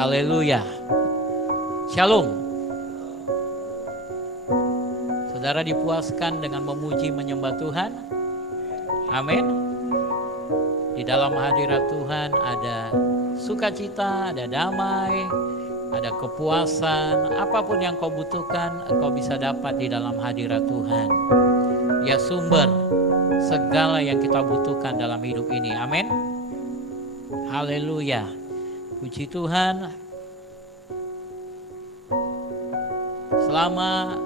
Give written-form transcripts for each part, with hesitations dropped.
Haleluya. Shalom. Saudara dipuaskan dengan memuji menyembah Tuhan. Amin. Di dalam hadirat Tuhan ada sukacita, ada damai, ada kepuasan. Apapun yang kau butuhkan, kau bisa dapat di dalam hadirat Tuhan. Dia sumber segala yang kita butuhkan dalam hidup ini. Amin. Haleluya. Puji Tuhan. Selama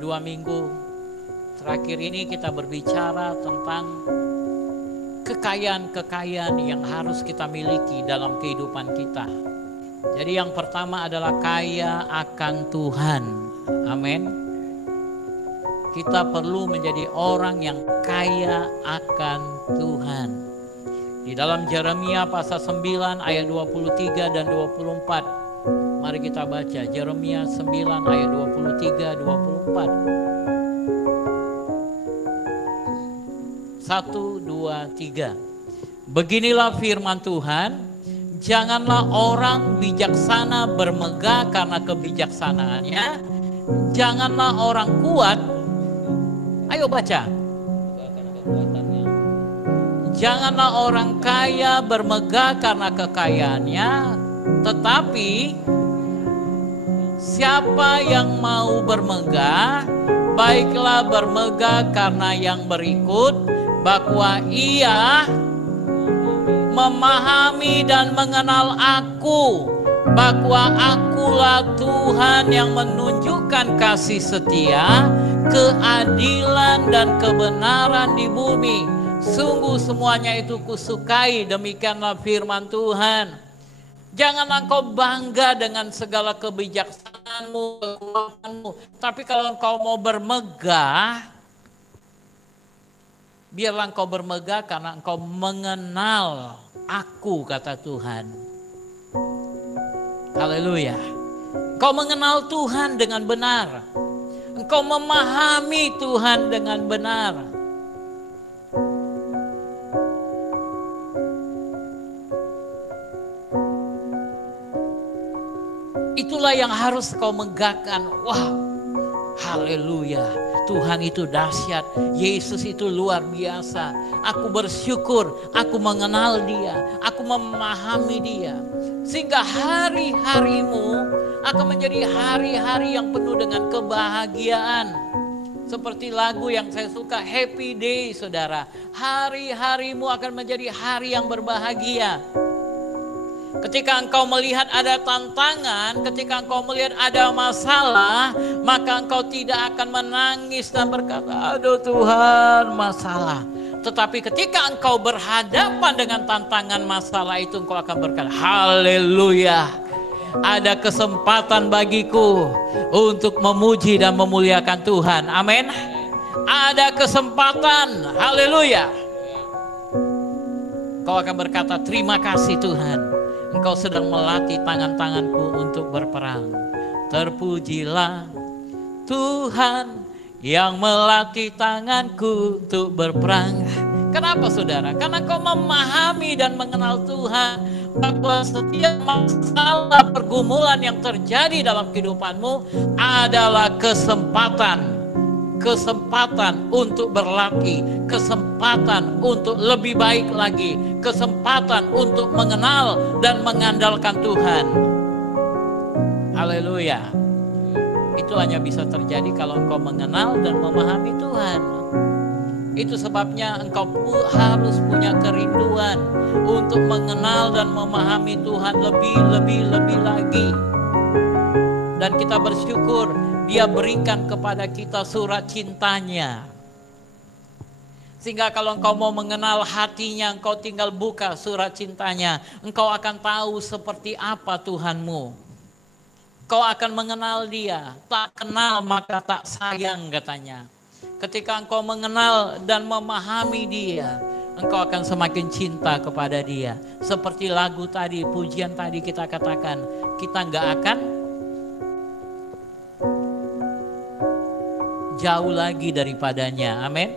2 minggu terakhir ini kita berbicara tentang kekayaan-kekayaan yang harus kita miliki dalam kehidupan kita. Jadi yang pertama adalah kaya akan Tuhan. Amin. Kita perlu menjadi orang yang kaya akan Tuhan. Di dalam Yeremia pasal 9 ayat 23 dan 24. Mari kita baca Yeremia 9 ayat 23 24. 1, 2, 3. Beginilah firman Tuhan, janganlah orang bijaksana bermegah karena kebijaksanaannya, janganlah orang kuat, ayo baca, janganlah orang kaya bermegah karena kekayaannya, tetapi siapa yang mau bermegah, baiklah bermegah karena yang berikut, bahwa ia memahami dan mengenal aku, bahwa akulah Tuhan yang menunjukkan kasih setia, keadilan dan kebenaran di bumi. Sungguh semuanya itu kusukai, demikianlah firman Tuhan. Janganlah engkau bangga dengan segala kebijaksanaanmu, kekuatanmu. Tapi kalau engkau mau bermegah, biarlah engkau bermegah karena engkau mengenal aku, kata Tuhan. Haleluya. Engkau mengenal Tuhan dengan benar. Engkau memahami Tuhan dengan benar. Itulah yang harus kau megahkan. Wah, haleluya. Tuhan itu dahsyat. Yesus itu luar biasa. Aku bersyukur, aku mengenal Dia, aku memahami Dia. Sehingga hari-harimu akan menjadi hari-hari yang penuh dengan kebahagiaan. Seperti lagu yang saya suka, Happy Day, saudara. Hari-harimu akan menjadi hari yang berbahagia. Ketika engkau melihat ada tantangan, ketika engkau melihat ada masalah, maka engkau tidak akan menangis dan berkata, aduh Tuhan, masalah. Tetapi ketika engkau berhadapan dengan tantangan masalah itu, engkau akan berkata, haleluya. Ada kesempatan bagiku untuk memuji dan memuliakan Tuhan. Amin. Ada kesempatan, haleluya. Engkau akan berkata, terima kasih Tuhan. Engkau sedang melatih tangan-tanganku untuk berperang. Terpujilah Tuhan yang melatih tanganku untuk berperang. Kenapa saudara? Karena engkau memahami dan mengenal Tuhan. Bahwa setiap masalah pergumulan yang terjadi dalam kehidupanmu adalah kesempatan untuk berlatih, kesempatan untuk lebih baik lagi, kesempatan untuk mengenal dan mengandalkan Tuhan. Haleluya. Itu hanya bisa terjadi kalau engkau mengenal dan memahami Tuhan. Itu sebabnya engkau harus punya kerinduan untuk mengenal dan memahami Tuhan lebih lagi. Dan kita bersyukur Dia berikan kepada kita surat cintanya. Sehingga kalau engkau mau mengenal hatinya, engkau tinggal buka surat cintanya. Engkau akan tahu seperti apa Tuhanmu. Kau akan mengenal Dia. Tak kenal maka tak sayang, katanya. Ketika engkau mengenal dan memahami Dia, engkau akan semakin cinta kepada Dia. Seperti lagu tadi, pujian tadi kita katakan, kita gak akan jauh lagi daripadanya. Amin.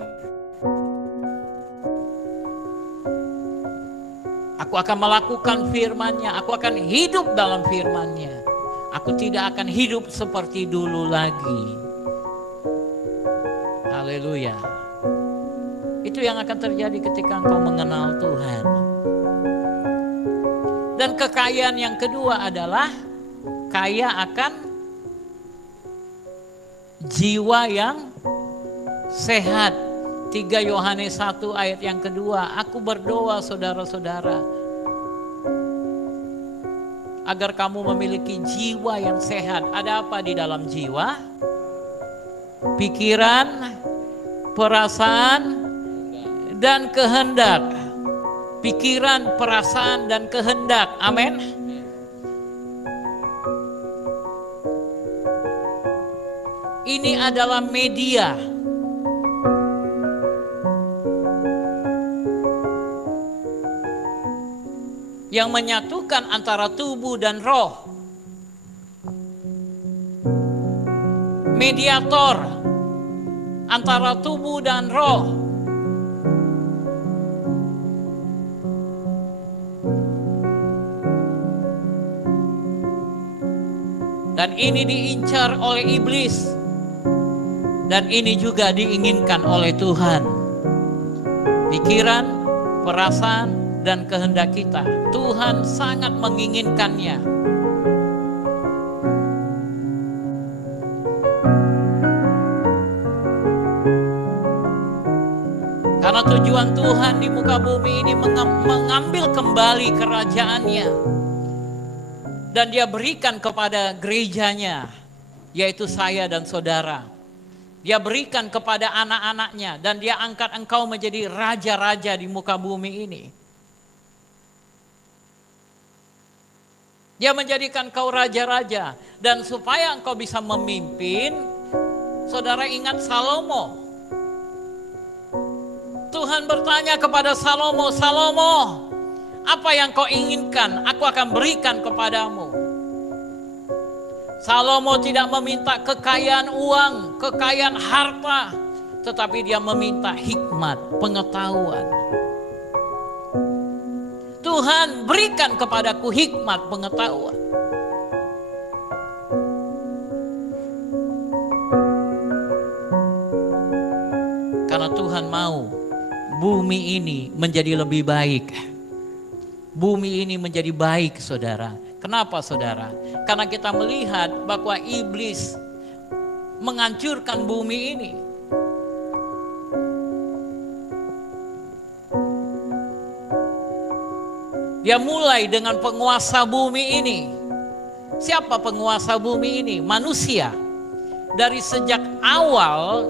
Aku akan melakukan firman-Nya, aku akan hidup dalam firman-Nya. Aku tidak akan hidup seperti dulu lagi. Haleluya. Itu yang akan terjadi ketika engkau mengenal Tuhan. Dan kekayaan yang kedua adalah kaya akan jiwa yang sehat. 3 Yohanes 1 ayat yang kedua, aku berdoa saudara-saudara, agar kamu memiliki jiwa yang sehat. Ada apa di dalam jiwa? Pikiran, perasaan, dan kehendak. Pikiran, perasaan, dan kehendak. Amin. Ini adalah media yang menyatukan antara tubuh dan roh. Mediator antara tubuh dan roh. Dan ini diincar oleh iblis. Dan ini juga diinginkan oleh Tuhan. Pikiran, perasaan, dan kehendak kita. Tuhan sangat menginginkannya. Karena tujuan Tuhan di muka bumi ini mengambil kembali kerajaannya. Dan Dia berikan kepada gerejanya, yaitu saya dan saudara. Dia berikan kepada anak-anaknya, dan Dia angkat engkau menjadi raja-raja di muka bumi ini. Dia menjadikan kau raja-raja. Dan supaya engkau bisa memimpin, saudara ingat Salomo. Tuhan bertanya kepada Salomo, Salomo, apa yang kau inginkan, aku akan berikan kepadamu. Salomo tidak meminta kekayaan uang, kekayaan harta, tetapi dia meminta hikmat, pengetahuan. Tuhan, berikan kepadaku hikmat, pengetahuan. Karena Tuhan mau bumi ini menjadi lebih baik. Bumi ini menjadi baik, saudara. Kenapa, saudara? Karena kita melihat bahwa iblis menghancurkan bumi ini. Dia mulai dengan penguasa bumi ini. Siapa penguasa bumi ini? Manusia. Dari sejak awal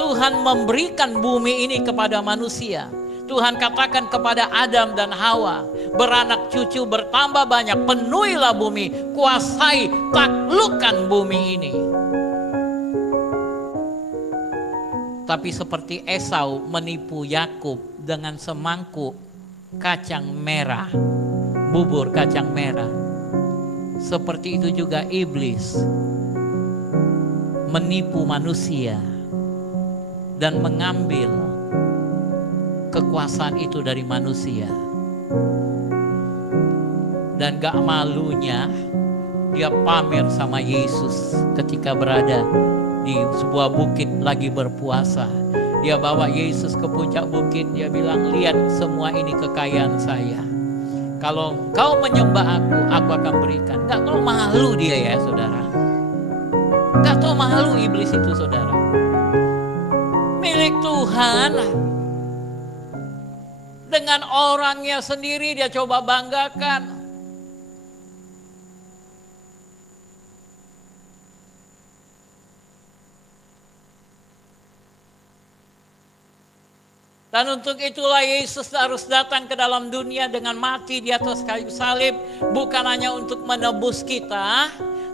Tuhan memberikan bumi ini kepada manusia. Tuhan katakan kepada Adam dan Hawa, beranak cucu bertambah banyak, penuhilah bumi, kuasai, taklukkan bumi ini. Tapi seperti Esau menipu Yakub dengan semangkuk kacang merah, bubur kacang merah. Seperti itu juga iblis menipu manusia dan mengambil kekuasaan itu dari manusia. Dan gak malunya dia pamer sama Yesus ketika berada di sebuah bukit lagi berpuasa. Dia bawa Yesus ke puncak bukit, dia bilang, lihat semua ini kekayaan saya. Kalau kau menyembah aku akan berikan. Gak tahu malu dia ya saudara. Gak tahu malu iblis itu saudara. Milik Tuhan. Dengan orangnya sendiri dia coba banggakan. Dan untuk itulah Yesus harus datang ke dalam dunia dengan mati di atas kayu salib. Bukan hanya untuk menebus kita,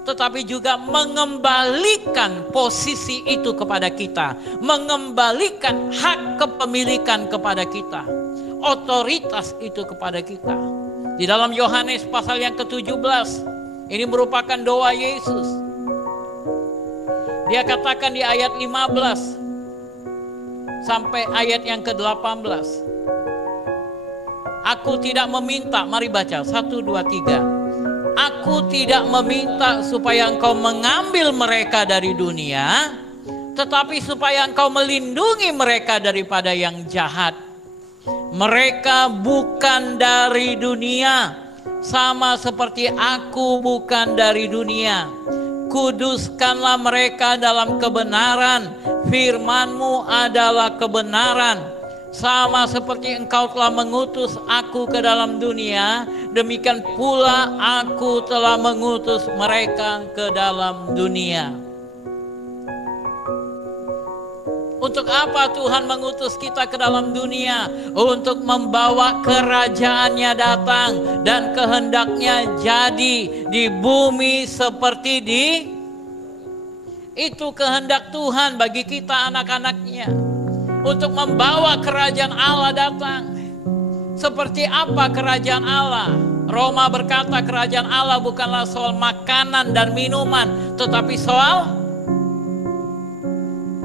tetapi juga mengembalikan posisi itu kepada kita. Mengembalikan hak kepemilikan kepada kita. Otoritas itu kepada kita. Di dalam Yohanes pasal yang ke-17, ini merupakan doa Yesus. Dia katakan di ayat 15 sampai ayat yang ke-18. Aku tidak meminta, mari baca 1, 2, 3. Aku tidak meminta supaya engkau mengambil mereka dari dunia, tetapi supaya engkau melindungi mereka daripada yang jahat. Mereka bukan dari dunia, sama seperti aku bukan dari dunia. Kuduskanlah mereka dalam kebenaran, firman-Mu adalah kebenaran. Sama seperti engkau telah mengutus aku ke dalam dunia, demikian pula aku telah mengutus mereka ke dalam dunia. Untuk apa Tuhan mengutus kita ke dalam dunia? Untuk membawa kerajaannya datang dan kehendaknya jadi di bumi seperti di... Itu kehendak Tuhan bagi kita anak-anaknya. Untuk membawa kerajaan Allah datang. Seperti apa kerajaan Allah? Roma berkata kerajaan Allah bukanlah soal makanan dan minuman, tetapi soal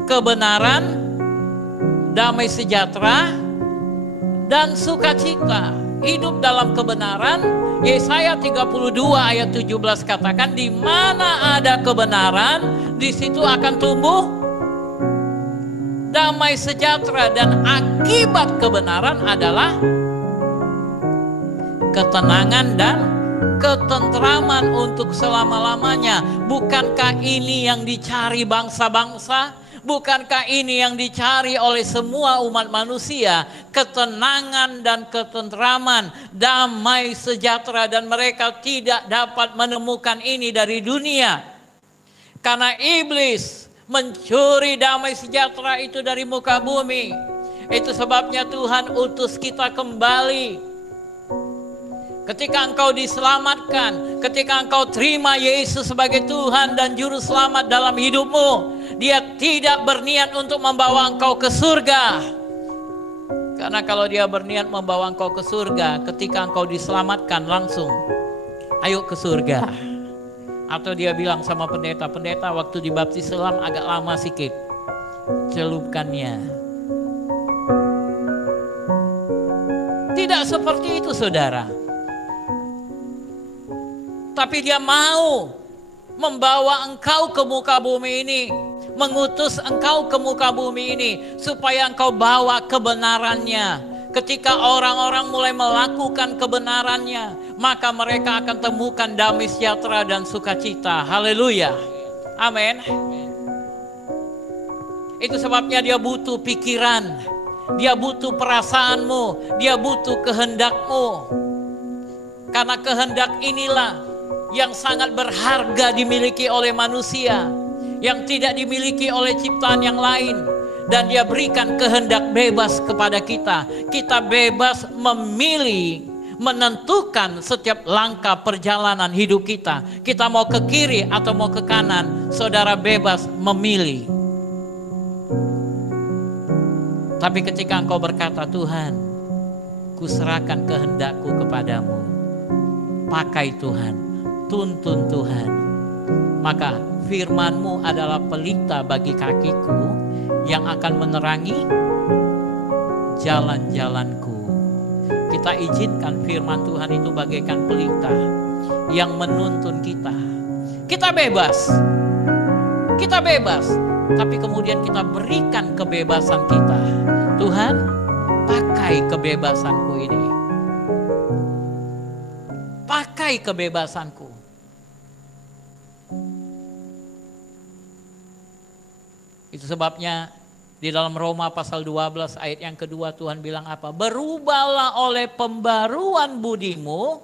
kebenaran, damai sejahtera, dan sukacita. Hidup dalam kebenaran. Yesaya 32 ayat 17 katakan, di mana ada kebenaran, di situ akan tumbuh damai sejahtera, dan akibat kebenaran adalah ketenangan dan ketentraman untuk selama-lamanya. Bukankah ini yang dicari bangsa-bangsa? Bukankah ini yang dicari oleh semua umat manusia? Ketenangan dan ketentraman, damai sejahtera, dan mereka tidak dapat menemukan ini dari dunia. Karena iblis mencuri damai sejahtera itu dari muka bumi. Itu sebabnya Tuhan utus kita kembali. Ketika engkau diselamatkan, ketika engkau terima Yesus sebagai Tuhan dan Juru Selamat dalam hidupmu, Dia tidak berniat untuk membawa engkau ke surga. Karena kalau Dia berniat membawa engkau ke surga, ketika engkau diselamatkan langsung, ayo ke surga. Atau Dia bilang sama pendeta, pendeta waktu dibaptis selam agak lama sikit celupkannya. Tidak seperti itu saudara. Tapi Dia mau membawa engkau ke muka bumi ini, mengutus engkau ke muka bumi ini, supaya engkau bawa kebenarannya. Ketika orang-orang mulai melakukan kebenarannya, maka mereka akan temukan damai sejahtera dan sukacita. Haleluya. Amin. Itu sebabnya Dia butuh pikiran, Dia butuh perasaanmu, Dia butuh kehendakmu. Karena kehendak inilah yang sangat berharga dimiliki oleh manusia, yang tidak dimiliki oleh ciptaan yang lain. Dan Dia berikan kehendak bebas kepada kita. Kita bebas memilih, menentukan setiap langkah perjalanan hidup kita. Kita mau ke kiri atau mau ke kanan, saudara bebas memilih. Tapi ketika engkau berkata, Tuhan, kuserahkan kehendakku kepadamu, pakai Tuhan, tuntun Tuhan, maka firman-Mu adalah pelita bagi kakiku, yang akan menerangi jalan-jalanku. Kita izinkan firman Tuhan itu bagaikan pelita yang menuntun kita. Kita bebas. Kita bebas. Tapi kemudian kita berikan kebebasan kita. Tuhan, pakai kebebasanku ini. Pakai kebebasanku. Itu sebabnya di dalam Roma pasal 12 ayat yang kedua Tuhan bilang apa? Berubahlah oleh pembaruan budimu.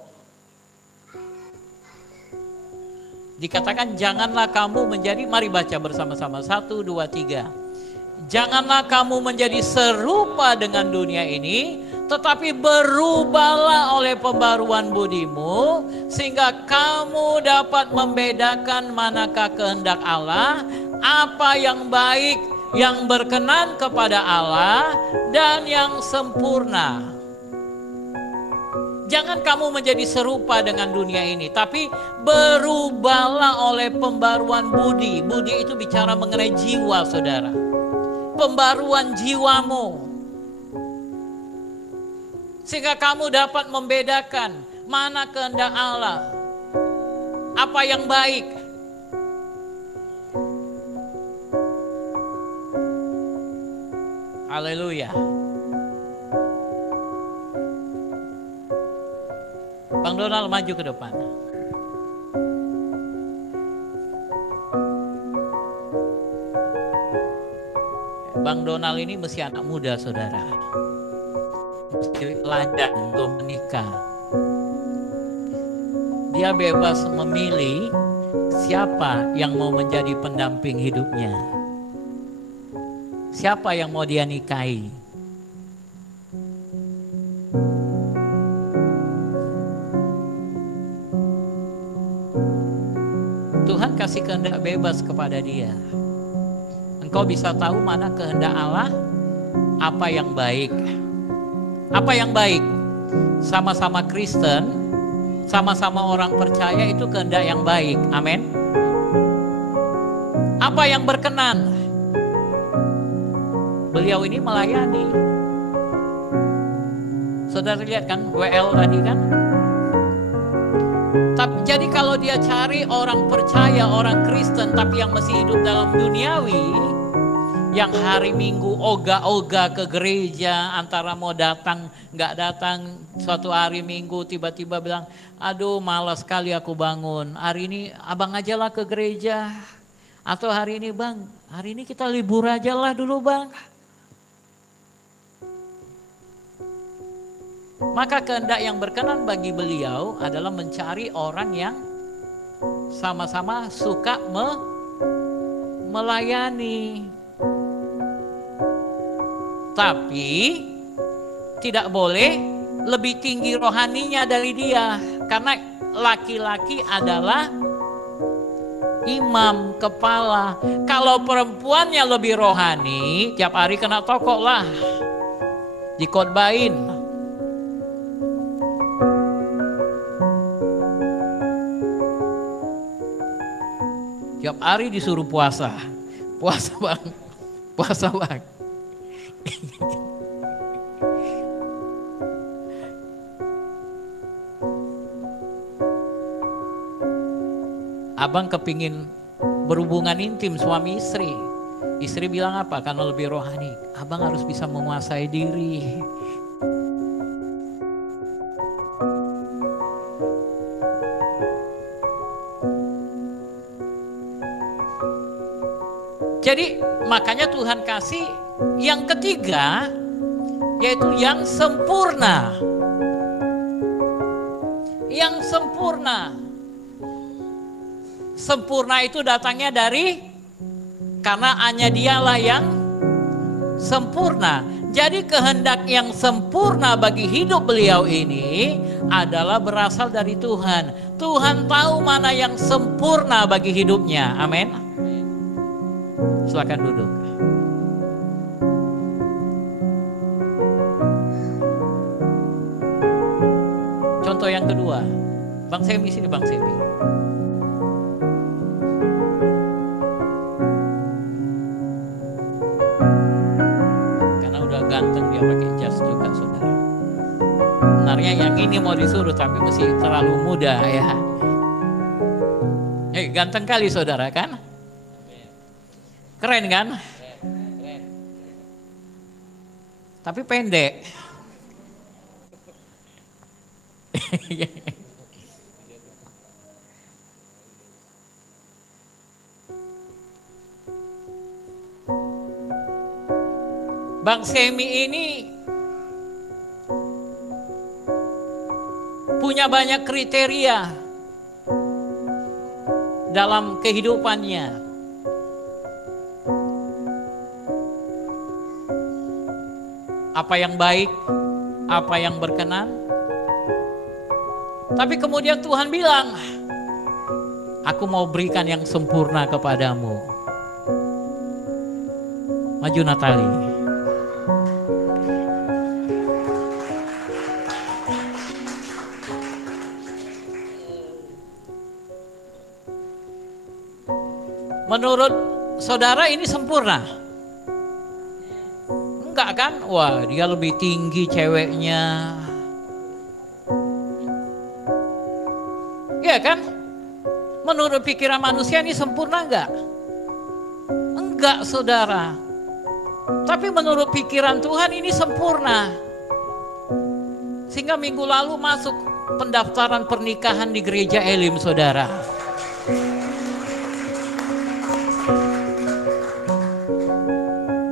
Dikatakan janganlah kamu menjadi, mari baca bersama-sama. 1, 2, 3. Janganlah kamu menjadi serupa dengan dunia ini, tetapi berubahlah oleh pembaruan budimu, sehingga kamu dapat membedakan manakah kehendak Allah, apa yang baik, yang berkenan kepada Allah, dan yang sempurna. Jangan kamu menjadi serupa dengan dunia ini, tapi berubahlah oleh pembaruan budi. Budi itu bicara mengenai jiwa, saudara. Pembaruan jiwamu. Sehingga kamu dapat membedakan mana kehendak Allah, apa yang baik. Haleluya. Bang Donald maju ke depan. Bang Donald ini masih anak muda, saudara. Masih ladang, belum menikah. Dia bebas memilih siapa yang mau menjadi pendamping hidupnya. Siapa yang mau dia nikahi. Tuhan kasih kehendak bebas kepada dia. Engkau bisa tahu mana kehendak Allah, apa yang baik. Apa yang baik? Sama-sama Kristen, sama-sama orang percaya itu kehendak yang baik. Amin. Apa yang berkenan? Beliau ini melayani. Saudara lihat kan WL tadi kan? Tapi jadi kalau dia cari orang percaya, orang Kristen tapi yang masih hidup dalam duniawi, yang hari Minggu ogah-ogah ke gereja, antara mau datang nggak datang, suatu hari Minggu tiba-tiba bilang, aduh malas sekali aku bangun, hari ini abang aja lah ke gereja, atau hari ini bang, hari ini kita libur aja lah dulu bang. Maka kehendak yang berkenan bagi beliau adalah mencari orang yang sama-sama suka melayani. Tapi tidak boleh lebih tinggi rohaninya dari dia. Karena laki-laki adalah imam, kepala. Kalau perempuannya lebih rohani, tiap hari kena tokok lah. Dikhotbahin. Tiap hari disuruh puasa. Puasa bang. Puasa bang. Abang kepingin berhubungan intim suami istri. Istri bilang apa? Karena lebih rohani. Abang harus bisa menguasai diri. Jadi makanya Tuhan kasih yang ketiga, yaitu yang sempurna. Yang sempurna. Sempurna itu datangnya dari, karena hanya dialah yang sempurna. Jadi kehendak yang sempurna bagi hidup beliau ini adalah berasal dari Tuhan. Tuhan tahu mana yang sempurna bagi hidupnya. Amin. Silakan duduk. Contoh yang kedua, Bang Semi sini Bang Semi. Karena udah ganteng dia pakai jas juga saudara. Sebenarnya yang ini mau disuruh tapi masih terlalu muda ya. Ganteng kali saudara kan? Keren kan? Keren. Tapi pendek. Bang Semi ini punya banyak kriteria dalam kehidupannya. Apa yang baik, apa yang berkenan. Tapi kemudian Tuhan bilang, aku mau berikan yang sempurna kepadamu. Maju Natali. Menurut saudara ini sempurna? Enggak kan? Wah dia lebih tinggi ceweknya, Iya kan? Menurut pikiran manusia ini sempurna enggak? Enggak, saudara. Tapi menurut pikiran Tuhan ini sempurna. Sehingga minggu lalu masuk pendaftaran pernikahan di gereja Elim, saudara.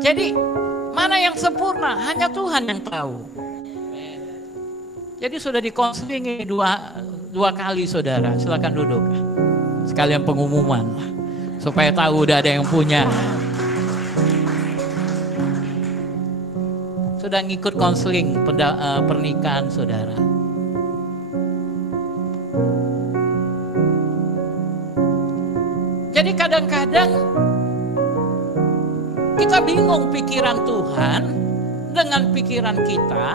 Jadi mana yang sempurna? Hanya Tuhan yang tahu. Jadi sudah dikonseling dua kali, saudara. Silakan duduk. Sekalian pengumuman supaya tahu udah ada yang punya. Sudah ngikut konseling pernikahan, saudara. Jadi kadang-kadang kita bingung pikiran Tuhan dengan pikiran kita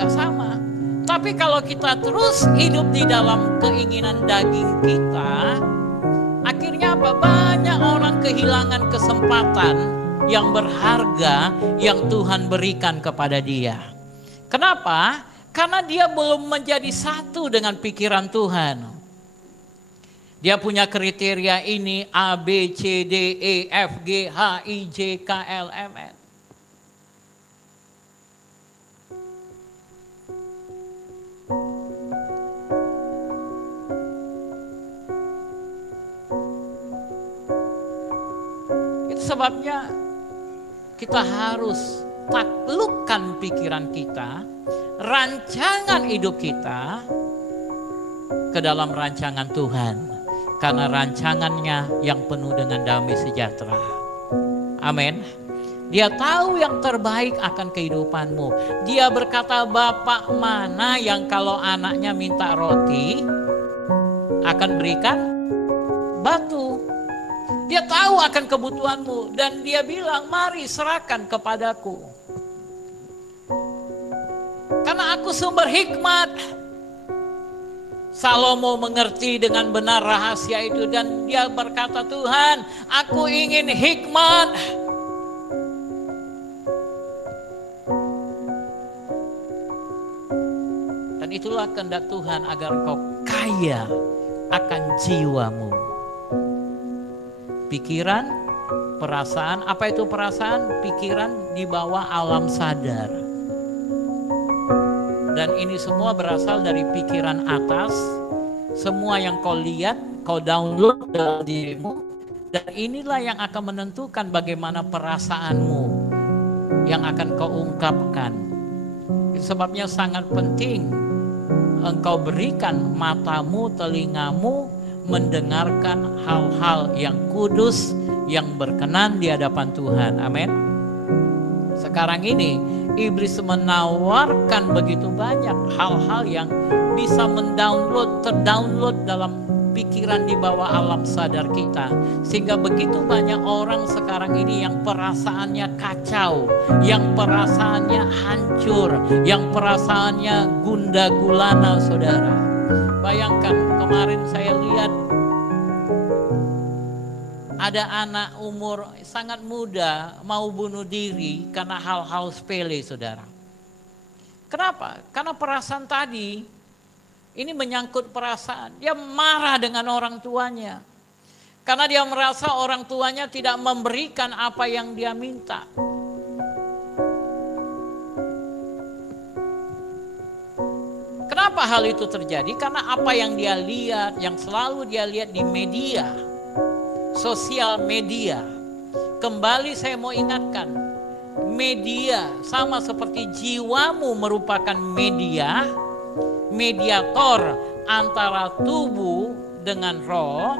gak sama. Tapi kalau kita terus hidup di dalam keinginan daging kita, akhirnya apa? Banyak orang kehilangan kesempatan yang berharga yang Tuhan berikan kepada dia. Kenapa? Karena dia belum menjadi satu dengan pikiran Tuhan. Dia punya kriteria ini A, B, C, D, E, F, G, H, I, J, K, L, M, N. Itu sebabnya kita harus taklukkan pikiran kita, rancangan hidup kita ke dalam rancangan Tuhan. Karena rancangannya yang penuh dengan damai sejahtera. Amin. Dia tahu yang terbaik akan kehidupanmu. Dia berkata, bapak mana yang kalau anaknya minta roti akan berikan batu. Dia tahu akan kebutuhanmu dan dia bilang, mari serahkan kepadaku. Karena aku sumber hikmat. Salomo mengerti dengan benar rahasia itu dan dia berkata, Tuhan, aku ingin hikmat. Dan itulah kehendak Tuhan agar engkau kaya akan jiwamu. Pikiran, perasaan, apa itu perasaan? Pikiran di bawah alam sadar. Dan ini semua berasal dari pikiran atas. Semua yang kau lihat, kau download dalam dirimu. Dan inilah yang akan menentukan bagaimana perasaanmu yang akan kau ungkapkan. Itu sebabnya sangat penting engkau berikan matamu, telingamu mendengarkan hal-hal yang kudus, yang berkenan di hadapan Tuhan. Amin. Sekarang ini iblis menawarkan begitu banyak hal-hal yang bisa terdownload dalam pikiran di bawah alam sadar kita. Sehingga begitu banyak orang sekarang ini yang perasaannya kacau, yang perasaannya hancur, yang perasaannya gundah gulana, saudara. Bayangkan kemarin saya lihat ada anak umur sangat muda mau bunuh diri karena hal-hal sepele, saudara. Kenapa? Karena perasaan tadi, ini menyangkut perasaan. Dia marah dengan orang tuanya. Karena dia merasa orang tuanya tidak memberikan apa yang dia minta. Kenapa hal itu terjadi? Karena apa yang dia lihat, yang selalu dia lihat di media, sosial media. Kembali saya mau ingatkan, media sama seperti jiwamu merupakan media, mediator antara tubuh dengan roh.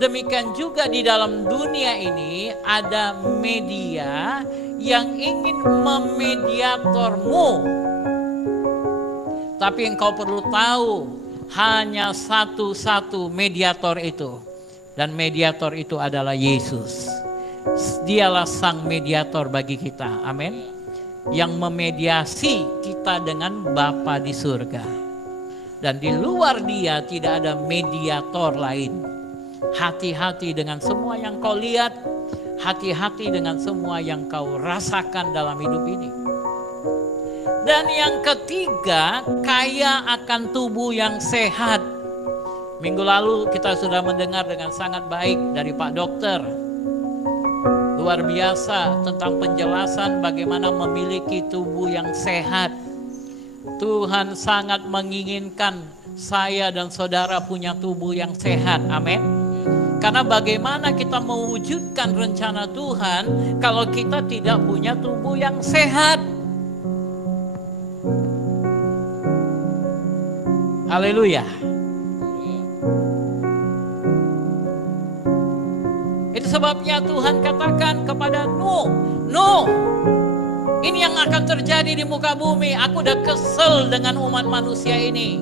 Demikian juga di dalam dunia ini ada media yang ingin memediatormu. Tapi engkau perlu tahu, hanya satu-satu mediator itu. Dan mediator itu adalah Yesus. Dialah sang mediator bagi kita. Amin. Yang memediasi kita dengan Bapa di surga. Dan di luar dia tidak ada mediator lain. Hati-hati dengan semua yang kau lihat. Hati-hati dengan semua yang kau rasakan dalam hidup ini. Dan yang ketiga, kaya akan tubuh yang sehat. Minggu lalu kita sudah mendengar dengan sangat baik dari Pak Dokter. Luar biasa tentang penjelasan bagaimana memiliki tubuh yang sehat. Tuhan sangat menginginkan saya dan saudara punya tubuh yang sehat. Amin. Karena bagaimana kita mewujudkan rencana Tuhan kalau kita tidak punya tubuh yang sehat? Haleluya. Itu sebabnya Tuhan katakan kepada Nuh, Nuh, ini yang akan terjadi di muka bumi. Aku udah kesel dengan umat manusia ini.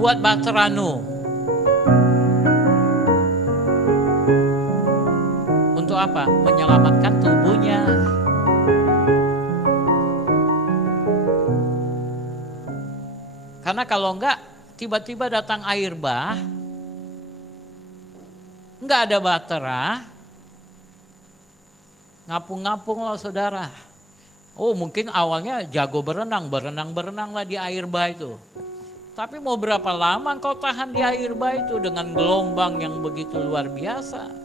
Buat bahtera Nuh. Untuk apa? Menyelamatkan tubuhnya. Karena kalau enggak, tiba-tiba datang air bah, enggak ada bahtera, ngapung-ngapung lah saudara. Oh mungkin awalnya jago berenang lah di air bah itu. Tapi mau berapa lama kau tahan di air bah itu dengan gelombang yang begitu luar biasa.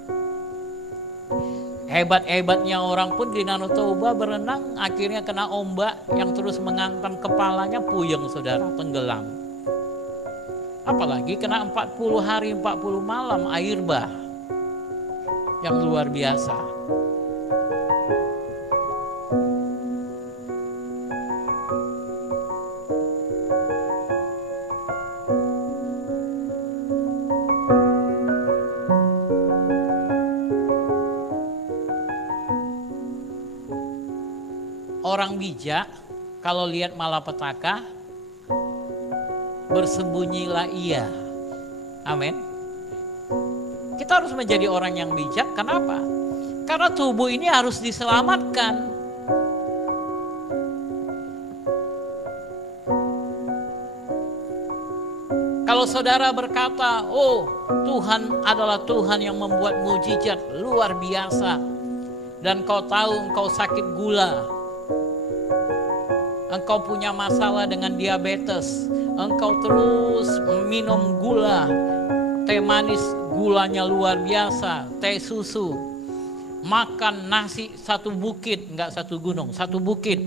Hebat-hebatnya orang pun di Danau Toba berenang akhirnya kena ombak yang terus menghantam kepalanya, puyeng saudara, tenggelam. Apalagi kena 40 hari 40 malam air bah yang luar biasa. Orang bijak kalau lihat malapetaka bersembunyilah ia. Amin. Kita harus menjadi orang yang bijak. Kenapa? Karena tubuh ini harus diselamatkan. Kalau saudara berkata, oh Tuhan adalah Tuhan yang membuat mujizat luar biasa, dan kau tahu engkau sakit gula, engkau punya masalah dengan diabetes, engkau terus minum gula, teh manis gulanya luar biasa, teh susu, makan nasi satu bukit, enggak satu gunung, satu bukit.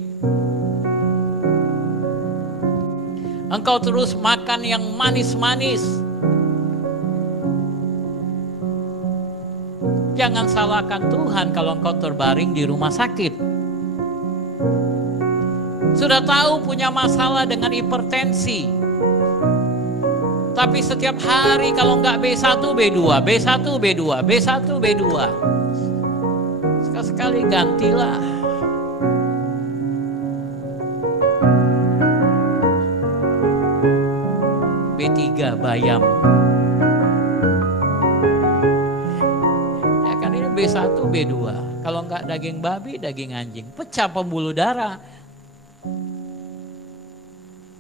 Engkau terus makan yang manis-manis. Jangan salahkan Tuhan kalau engkau terbaring di rumah sakit. Sudah tahu punya masalah dengan hipertensi. Tapi setiap hari kalau enggak B1, B2, B1, B2, B1, B2. Sekali-sekali gantilah. B3 bayam. Ya kan ini B1, B2. Kalau enggak daging babi, daging anjing. Pecah pembuluh darah.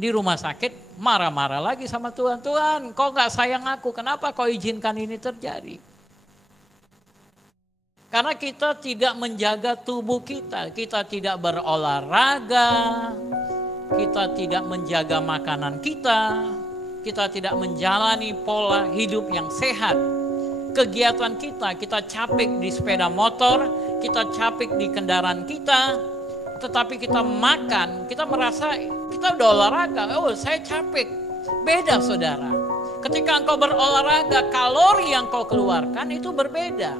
Di rumah sakit marah-marah lagi sama Tuhan. Tuhan, kau gak sayang aku, kenapa kau izinkan ini terjadi? Karena kita tidak menjaga tubuh kita. Kita tidak berolahraga, kita tidak menjaga makanan kita, kita tidak menjalani pola hidup yang sehat. Kegiatan kita capek di sepeda motor, kita capek di kendaraan kita, tetapi kita makan, kita merasa kita udah olahraga, oh saya capek. Beda saudara. Ketika engkau berolahraga, kalori yang kau keluarkan itu berbeda.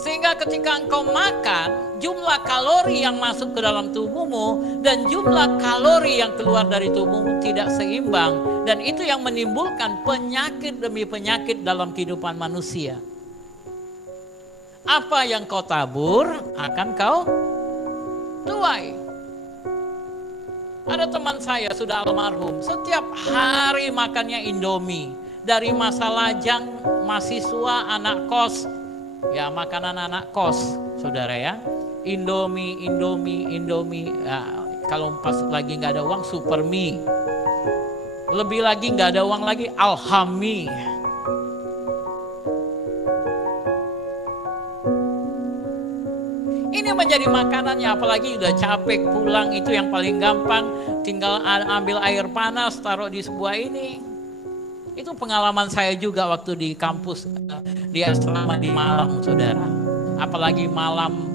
Sehingga ketika engkau makan, jumlah kalori yang masuk ke dalam tubuhmu dan jumlah kalori yang keluar dari tubuhmu tidak seimbang. Dan itu yang menimbulkan penyakit demi penyakit dalam kehidupan manusia. Apa yang kau tabur akan kau tuai. Ada teman saya sudah almarhum, setiap hari makannya Indomie. Dari masa lajang, mahasiswa, anak kos, ya makanan anak kos, saudara ya. Indomie. Ya, kalau pas lagi nggak ada uang, Super Mie. Lebih lagi nggak ada uang lagi, Alhami. Ini Ini menjadi makanannya, apalagi udah capek pulang, itu yang paling gampang. Tinggal ambil air panas, taruh di sebuah ini. Itu pengalaman saya juga waktu di kampus, di asrama di Malang, saudara. Apalagi malam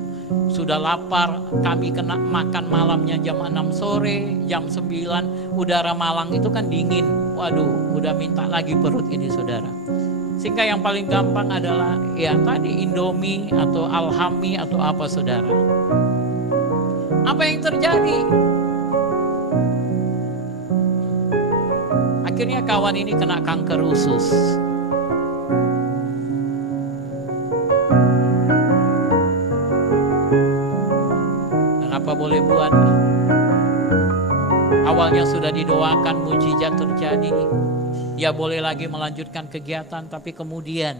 sudah lapar, kami kena makan malamnya jam 6 sore, jam 9, udara Malang itu kan dingin. Waduh, udah minta lagi perut ini, saudara. Sehingga yang paling gampang adalah ya tadi Indomie atau Alhami atau apa, saudara. Apa yang terjadi? Akhirnya kawan ini kena kanker usus. Dan apa boleh buat? Awalnya sudah didoakan mujizat terjadi. Dia boleh lagi melanjutkan kegiatan, tapi kemudian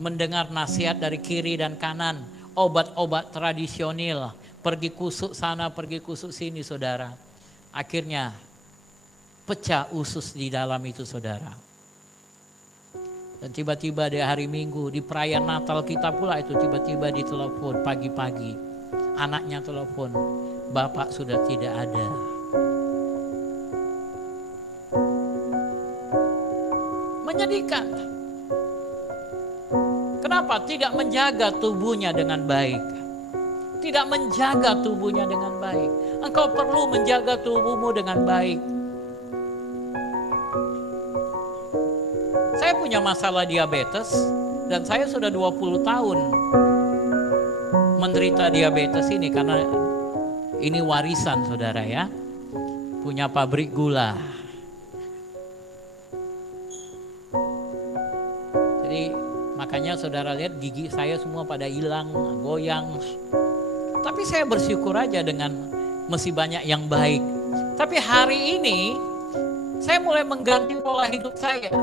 mendengar nasihat dari kiri dan kanan, obat-obat tradisional, pergi kusuk sana, pergi kusuk sini, saudara. Akhirnya pecah usus di dalam itu, saudara. Dan tiba-tiba di hari Minggu, di perayaan Natal kita pula itu tiba-tiba ditelepon pagi-pagi. Anaknya telepon, Bapak sudah tidak ada. Menyedihkan. Kenapa? Tidak menjaga tubuhnya dengan baik. Tidak menjaga tubuhnya dengan baik. Engkau perlu menjaga tubuhmu dengan baik. Saya punya masalah diabetes dan saya sudah 20 tahun menderita diabetes ini karena ini warisan, saudara ya. Punya pabrik gula. Jadi makanya saudara lihat gigi saya semua pada hilang, goyang. Tapi saya bersyukur aja dengan masih banyak yang baik. Tapi hari ini saya mulai mengganti pola hidup saya.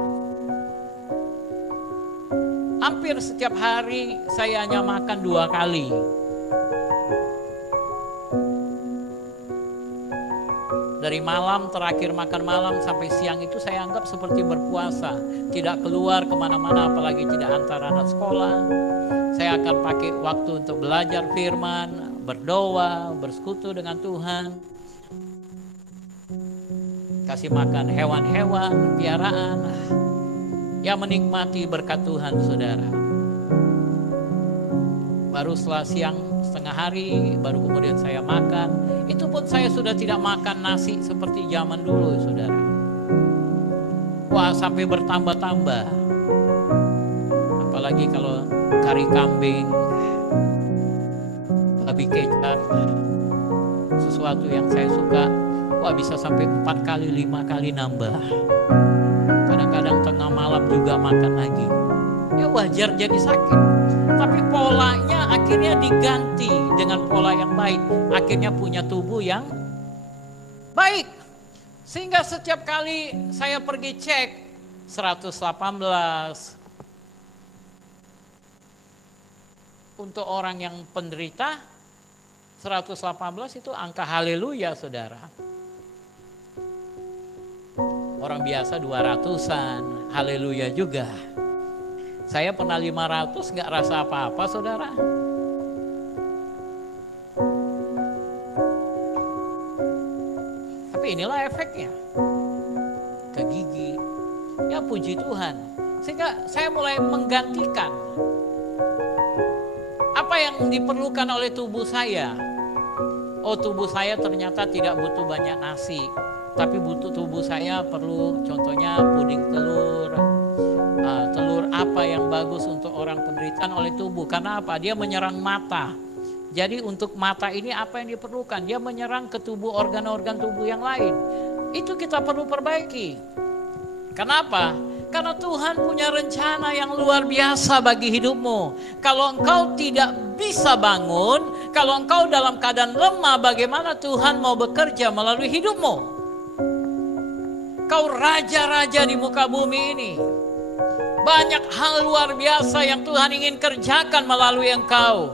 Hampir setiap hari saya hanya makan 2 kali. Dari malam, terakhir makan malam sampai siang itu saya anggap seperti berpuasa. Tidak keluar kemana-mana, apalagi tidak antar anak sekolah. Saya akan pakai waktu untuk belajar firman, berdoa, bersekutu dengan Tuhan. Kasih makan hewan-hewan, piaraan. Ya, menikmati berkat Tuhan, saudara. Baru setelah siang setengah hari, baru kemudian saya makan. Itu pun saya sudah tidak makan nasi seperti zaman dulu, saudara. Wah, sampai bertambah-tambah. Apalagi kalau kari kambing, babi kecap, sesuatu yang saya suka, wah bisa sampai 4 kali, 5 kali nambah. Kadang-kadang tengah malam juga makan lagi. Ya wajar jadi sakit. Tapi polanya akhirnya diganti dengan pola yang baik. Akhirnya punya tubuh yang baik. Sehingga setiap kali saya pergi cek 118. Untuk orang yang penderita 118 itu angka haleluya, saudara. Orang biasa 200-an, haleluya juga. Saya pernah 500 gak rasa apa-apa, saudara. Tapi inilah efeknya. Ke gigi. Ya puji Tuhan. Sehingga saya mulai menggantikan apa yang diperlukan oleh tubuh saya. Oh, tubuh saya ternyata tidak butuh banyak nasi. Tapi tubuh saya perlu contohnya puding telur. Telur apa yang bagus untuk orang penderitaan oleh tubuh. Karena apa? Dia menyerang mata. Jadi untuk mata ini apa yang diperlukan? Dia menyerang ke tubuh organ-organ tubuh yang lain. Itu kita perlu perbaiki. Kenapa? Karena Tuhan punya rencana yang luar biasa bagi hidupmu. Kalau engkau tidak bisa bangun, kalau engkau dalam keadaan lemah, bagaimana Tuhan mau bekerja melalui hidupmu? Kau raja-raja di muka bumi ini. Banyak hal luar biasa yang Tuhan ingin kerjakan melalui engkau.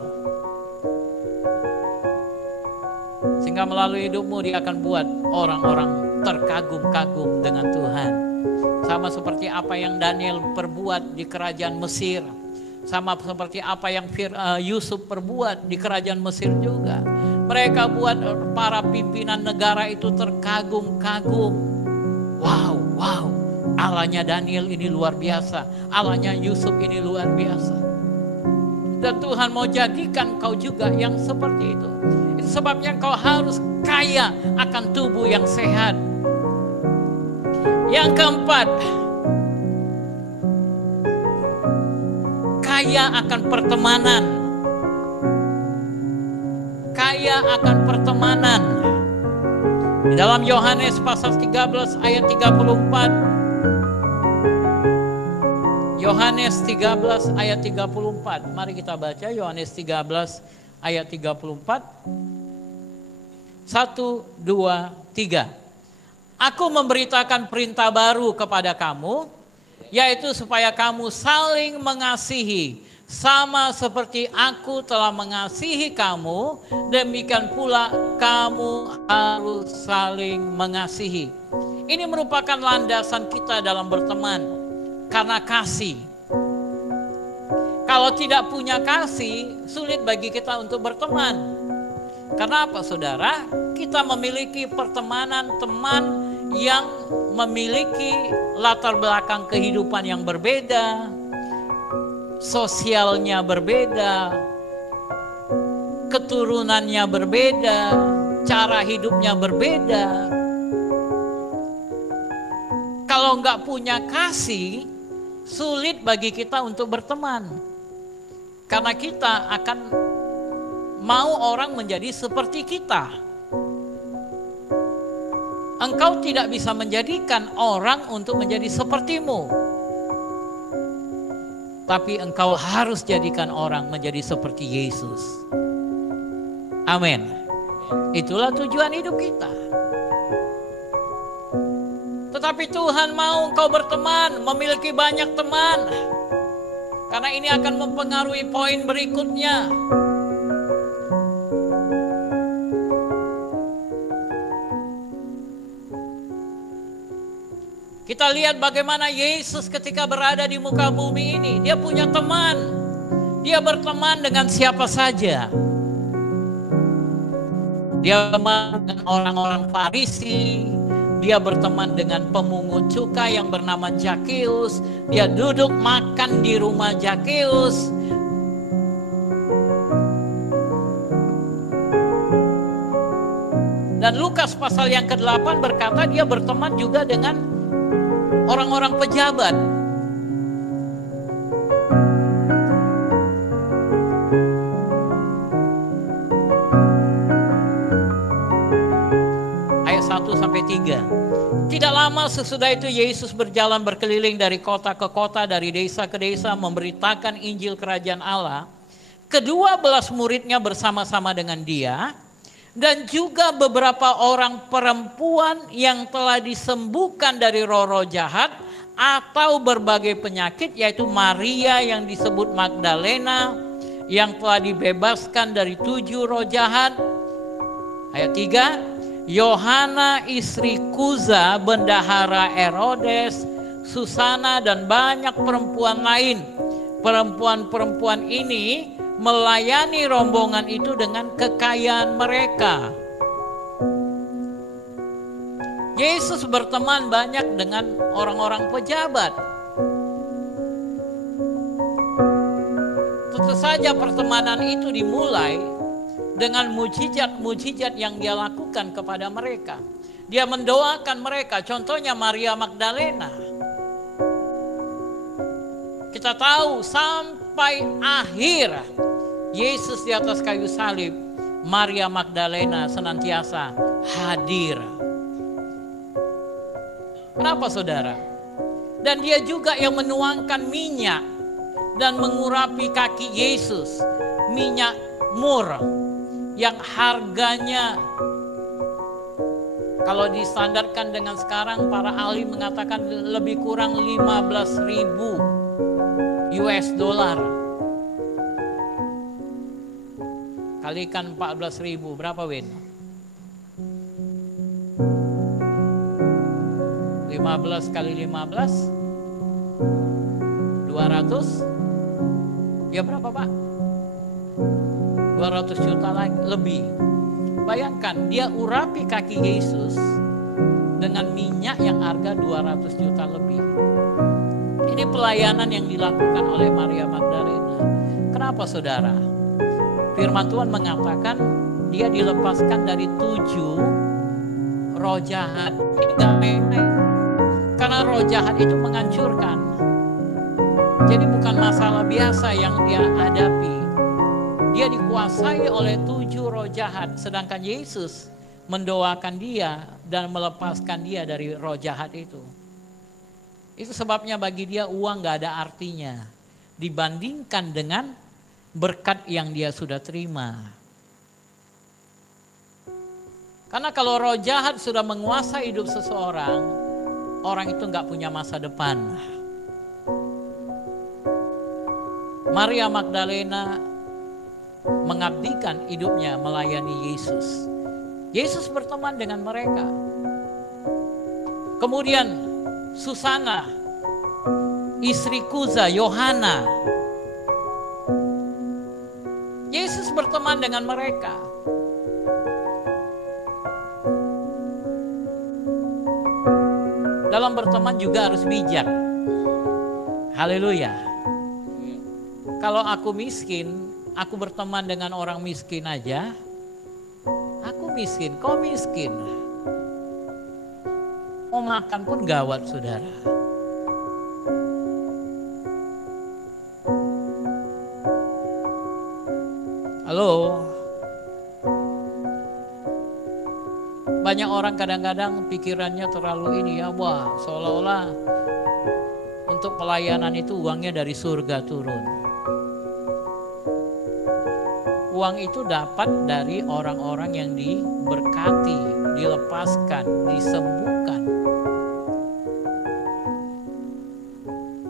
Sehingga melalui hidupmu dia akan buat orang-orang terkagum-kagum dengan Tuhan. Sama seperti apa yang Daniel perbuat di kerajaan Mesir. Sama seperti apa yang Yusuf perbuat di kerajaan Mesir juga. Mereka buat para pimpinan negara itu terkagum-kagum. Wow, Allahnya Daniel ini luar biasa. Allahnya Yusuf ini luar biasa. Dan Tuhan mau jadikan kau juga yang seperti itu. Itu sebabnya kau harus kaya akan tubuh yang sehat. Yang keempat, kaya akan pertemanan. Kaya akan pertemanan. Di dalam Yohanes pasal 13 ayat 34. Yohanes 13 ayat 34. Mari kita baca Yohanes 13 ayat 34. 1, 2, 3. Aku memberitakan perintah baru kepada kamu, yaitu supaya kamu saling mengasihi, sama seperti aku telah mengasihi kamu, demikian pula kamu harus saling mengasihi. Ini merupakan landasan kita dalam berteman, karena kasih. Kalau tidak punya kasih, sulit bagi kita untuk berteman. Karena apa, saudara? Kita memiliki pertemanan teman yang memiliki latar belakang kehidupan yang berbeda, sosialnya berbeda, keturunannya berbeda, cara hidupnya berbeda. Kalau nggak punya kasih, sulit bagi kita untuk berteman. Karena kita akan mau orang menjadi seperti kita. Engkau tidak bisa menjadikan orang untuk menjadi sepertimu. Tapi engkau harus jadikan orang menjadi seperti Yesus. Amin. Itulah tujuan hidup kita. Tetapi Tuhan mau engkau berteman, memiliki banyak teman. Karena ini akan mempengaruhi poin berikutnya. Kita lihat bagaimana Yesus ketika berada di muka bumi ini. Dia punya teman. Dia berteman dengan siapa saja. Dia berteman dengan orang-orang Farisi. Dia berteman dengan pemungut cukai yang bernama Zakheus. Dia duduk makan di rumah Zakheus. Dan Lukas pasal yang ke-8 berkata dia berteman juga dengan orang-orang pejabat. Ayat 1-3. Tidak lama sesudah itu Yesus berjalan berkeliling dari kota ke kota, dari desa ke desa, memberitakan Injil Kerajaan Allah. Ke-12 muridnya bersama-sama dengan dia. Dan juga beberapa orang perempuan yang telah disembuhkan dari roh-roh jahat atau berbagai penyakit, yaitu Maria yang disebut Magdalena yang telah dibebaskan dari 7 roh jahat. Ayat 3, Yohana istri Kuza bendahara Herodes, Susana dan banyak perempuan lain. Perempuan-perempuan ini melayani rombongan itu dengan kekayaan mereka. Yesus berteman banyak dengan orang-orang pejabat. Tentu saja pertemanan itu dimulai dengan mujizat-mujizat yang dia lakukan kepada mereka. Dia mendoakan mereka, contohnya Maria Magdalena. Kita tahu sampai akhir Yesus di atas kayu salib, Maria Magdalena senantiasa hadir. Kenapa, saudara? Dan dia juga yang menuangkan minyak dan mengurapi kaki Yesus. Minyak mur yang harganya, kalau distandarkan dengan sekarang, para ahli mengatakan lebih kurang 15.000 US dollar. Kalikan 14.000, berapa Win? 15 kali 15 200 Ya berapa Pak? 200 juta lagi, lebih. Bayangkan dia urapi kaki Yesus dengan minyak yang harga 200 juta lebih. Ini pelayanan yang dilakukan oleh Maria Magdalena. Kenapa saudara? Firman Tuhan mengatakan dia dilepaskan dari 7 roh jahat. Ini gak main-main. Karena roh jahat itu menghancurkan. Jadi bukan masalah biasa yang dia hadapi. Dia dikuasai oleh 7 roh jahat. Sedangkan Yesus mendoakan dia dan melepaskan dia dari roh jahat itu. Itu sebabnya bagi dia uang gak ada artinya. Dibandingkan dengan berkat yang dia sudah terima. Karena kalau roh jahat sudah menguasai hidup seseorang, orang itu gak punya masa depan. Maria Magdalena mengabdikan hidupnya melayani Yesus. Yesus berteman dengan mereka. Kemudian Susana, istri Kuza, Yohana. Yesus berteman dengan mereka. Dalam berteman juga harus bijak. Haleluya. Kalau aku miskin, aku berteman dengan orang miskin aja. Aku miskin, kau miskin. Mau makan pun gawat saudara. Halo. Banyak orang kadang-kadang pikirannya terlalu ini ya, wah seolah-olah untuk pelayanan itu uangnya dari surga turun. Uang itu dapat dari orang-orang yang diberkati, dilepaskan, disembuhkan.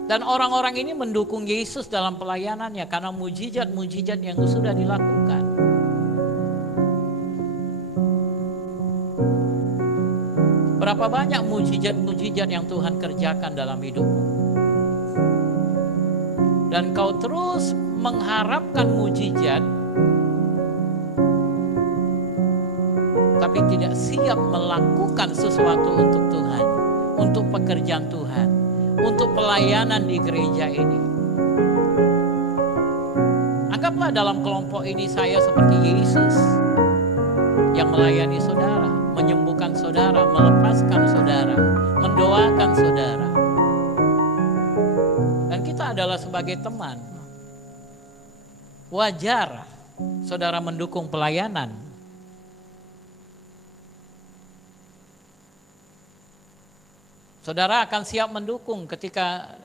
Dan orang-orang ini mendukung Yesus dalam pelayanannya karena mujizat-mujizat yang sudah dilakukan. Berapa banyak mujizat-mujizat yang Tuhan kerjakan dalam hidupmu. Dan kau terus mengharapkan mujizat, tapi tidak siap melakukan sesuatu untuk Tuhan, untuk pekerjaan Tuhan, untuk pelayanan di gereja ini. Anggaplah dalam kelompok ini saya seperti Yesus yang melayani saudara, menyembuhkan saudara, melepaskan saudara, mendoakan saudara. Dan kita adalah sebagai teman. Wajar saudara mendukung pelayanan. Saudara akan siap mendukung ketika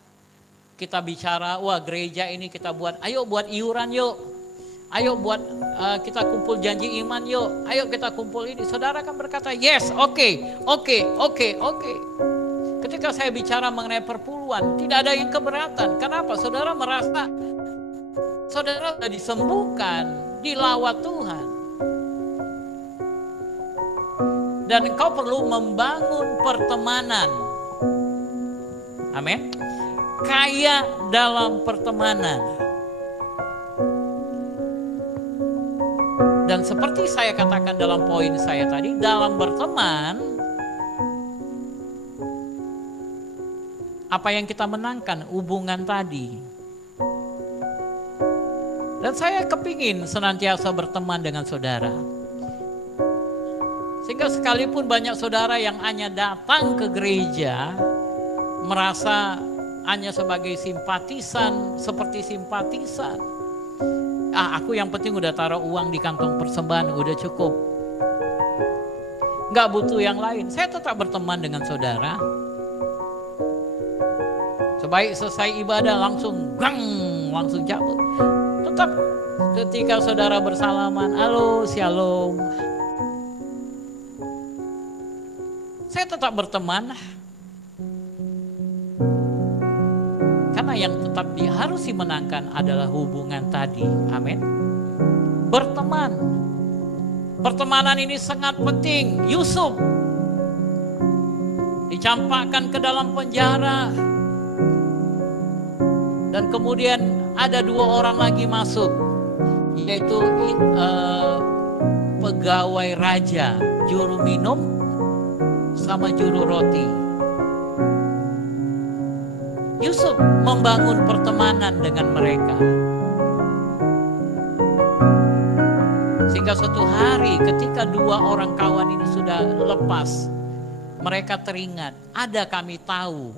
kita bicara, wah gereja ini kita buat, ayo buat iuran yuk. Ayo buat kita kumpul janji iman yuk. Ayo kita kumpul ini. Saudara akan berkata, yes, oke. Ketika saya bicara mengenai perpuluhan, tidak ada yang keberatan. Kenapa? Saudara merasa saudara sudah disembuhkan, dilawat Tuhan. Dan engkau perlu membangun pertemanan. Amin. Kaya dalam pertemanan. Dan seperti saya katakan dalam poin saya tadi, dalam berteman, apa yang kita menangkan? Hubungan tadi. Dan saya kepingin senantiasa berteman dengan saudara. Sehingga sekalipun banyak saudara yang hanya datang ke gereja, merasa hanya sebagai simpatisan, seperti simpatisan. Aku yang penting udah taruh uang di kantong persembahan, udah cukup. Nggak butuh yang lain. Saya tetap berteman dengan saudara. Sebaik selesai ibadah langsung cabut. Tetap ketika saudara bersalaman, halo, shalom. Saya tetap berteman. Karena yang tetap harus dimenangkan adalah hubungan tadi. Amin. Berteman. Pertemanan ini sangat penting. Yusuf dicampakkan ke dalam penjara. Dan kemudian ada 2 orang lagi masuk, yaitu pegawai raja, juru minum sama juru roti. Yusuf membangun pertemanan dengan mereka. Sehingga suatu hari ketika 2 orang kawan ini sudah lepas, mereka teringat, ada kami tahu,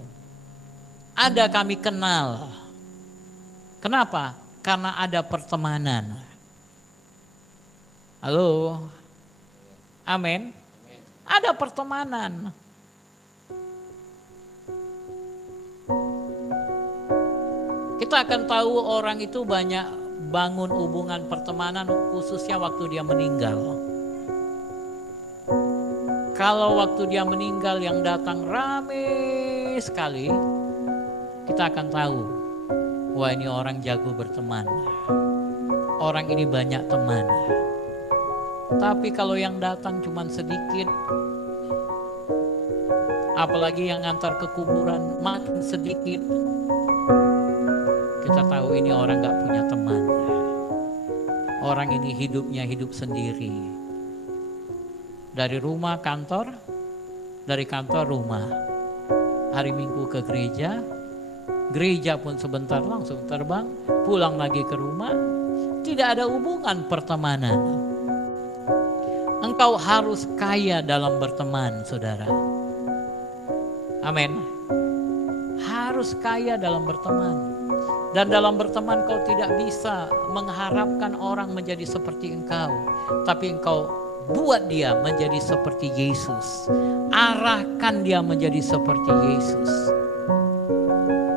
ada kami kenal. Kenapa? Karena ada pertemanan. Halo? Amin? Ada pertemanan. Kita akan tahu orang itu banyak bangun hubungan pertemanan khususnya waktu dia meninggal. Kalau waktu dia meninggal yang datang rame sekali, kita akan tahu, wah ini orang jago berteman. Orang ini banyak teman. Tapi kalau yang datang cuma sedikit, apalagi yang antar ke kuburan makin sedikit, kita tahu ini orang gak punya teman. Orang ini hidupnya hidup sendiri. Dari rumah kantor, dari kantor rumah. Hari Minggu ke gereja, gereja pun sebentar langsung terbang, pulang lagi ke rumah. Tidak ada hubungan pertemanan. Engkau harus kaya dalam berteman, saudara. Amin. Harus kaya dalam berteman. Dan dalam berteman kau tidak bisa mengharapkan orang menjadi seperti engkau. Tapi engkau buat dia menjadi seperti Yesus. Arahkan dia menjadi seperti Yesus.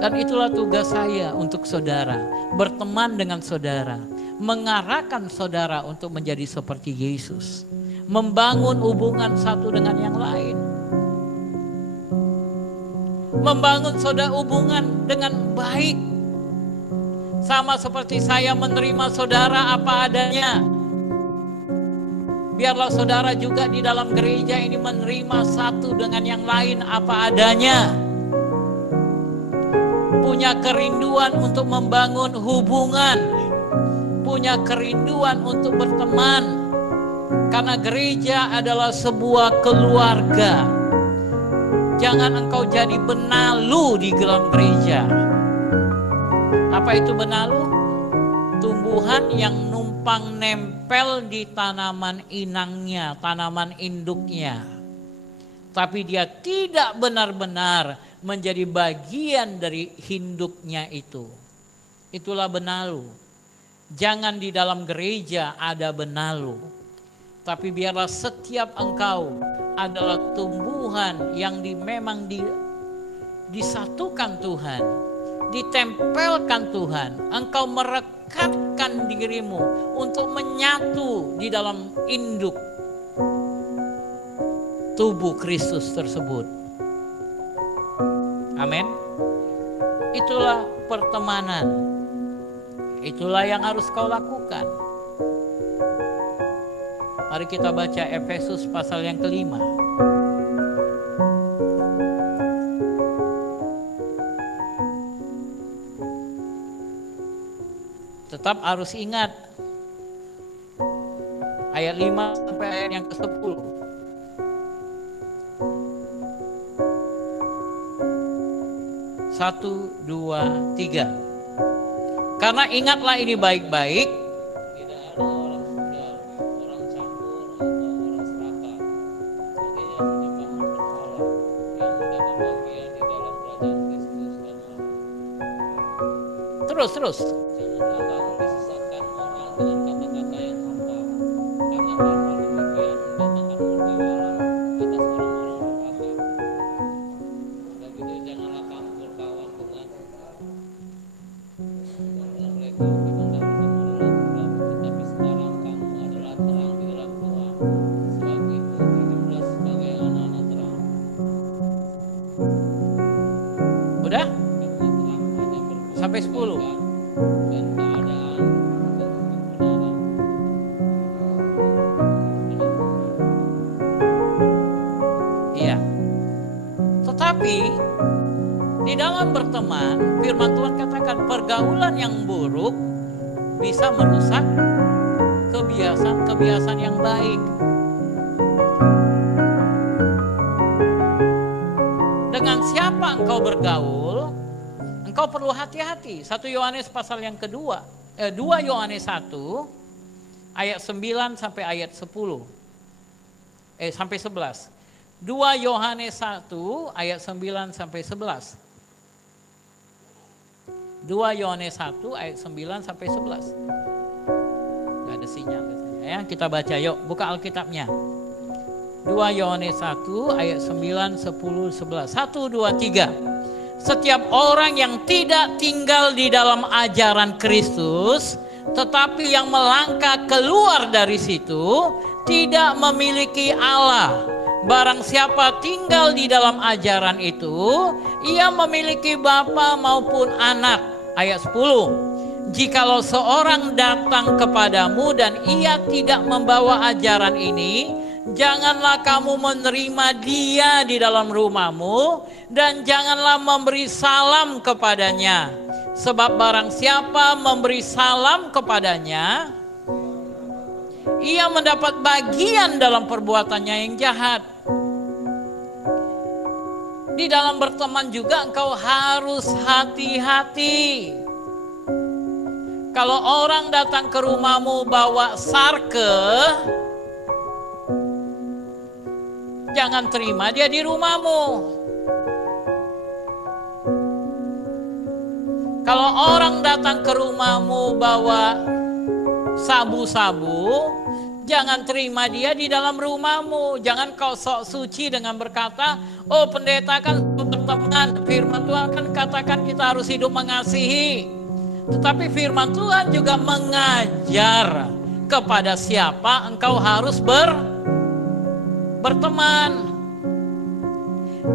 Dan itulah tugas saya untuk saudara. Berteman dengan saudara. Mengarahkan saudara untuk menjadi seperti Yesus. Membangun hubungan satu dengan yang lain. Membangun saudara hubungan dengan baik. Sama seperti saya menerima saudara apa adanya. Biarlah saudara juga di dalam gereja ini menerima satu dengan yang lain apa adanya. Punya kerinduan untuk membangun hubungan. Punya kerinduan untuk berteman. Karena gereja adalah sebuah keluarga. Jangan engkau jadi benalu di dalam gereja. Apa itu benalu? Tumbuhan yang numpang nempel di tanaman inangnya, tanaman induknya. Tapi dia tidak benar-benar menjadi bagian dari induknya itu. Itulah benalu. Jangan di dalam gereja ada benalu. Tapi biarlah setiap engkau adalah tumbuhan yang memang disatukan Tuhan. Ditempelkan Tuhan, engkau merekatkan dirimu untuk menyatu di dalam induk tubuh Kristus tersebut. Amin. Itulah pertemanan. Itulah yang harus kau lakukan. Mari kita baca Efesus pasal yang ke-5. Tetap harus ingat ayat 5 sampai ayat yang ke-10. Satu, dua, tiga. Karena ingatlah ini baik-baik. Tidak ada orang sundal, orang campur, atau orang serakah. Artinya menyembah berhala yang mendapat bagian di dalam kerajaan Kristus dan Allah. Terus. Janganlah kamu disesatkan orang dengan kata-kata yang hampa, karena hal-hal demikian mendatangkan murka Allah atas orang-orang durhaka. Dan itu janganlah kamu berkawan dengan mereka memang dahulu kamu adalah gelap, tetapi sekarang kamu adalah terang di dalam Tuhan. Sebab itu hiduplah sebagai anak-anak terang. Udah? Sampai 10. Dan keadaan dan kebenaran. Iya. Tetapi di dalam berteman, firman Tuhan katakan pergaulan yang buruk bisa merusak kebiasaan-kebiasaan yang baik. Dengan siapa engkau bergaul, engkau perlu hati-hati. 1 Yohanes pasal yang kedua, 2 Yohanes 1 ayat 9 sampai ayat 10. Sampai 11. 2 Yohanes 1 ayat 9 sampai 11. 2 Yohanes 1 ayat 9 sampai 11. Gak ada sinyal ya. Kita baca yuk, buka Alkitabnya. 2 Yohanes 1 ayat 9, 10, 11. 1, 2, 3. Setiap orang yang tidak tinggal di dalam ajaran Kristus, tetapi yang melangkah keluar dari situ, tidak memiliki Allah. Barang siapa tinggal di dalam ajaran itu, ia memiliki bapa maupun anak. Ayat 10. Jikalau seorang datang kepadamu dan ia tidak membawa ajaran ini, janganlah kamu menerima dia di dalam rumahmu, dan janganlah memberi salam kepadanya. Sebab barang siapa memberi salam kepadanya, ia mendapat bagian dalam perbuatannya yang jahat. Di dalam berteman juga engkau harus hati-hati. Kalau orang datang ke rumahmu bawa sarke, jangan terima dia di rumahmu. Kalau orang datang ke rumahmu bawa sabu-sabu, jangan terima dia di dalam rumahmu. Jangan kau sok suci dengan berkata, oh pendeta kan berteman, firman Tuhan kan katakan kita harus hidup mengasihi. Tetapi firman Tuhan juga mengajar kepada siapa engkau harus berteman.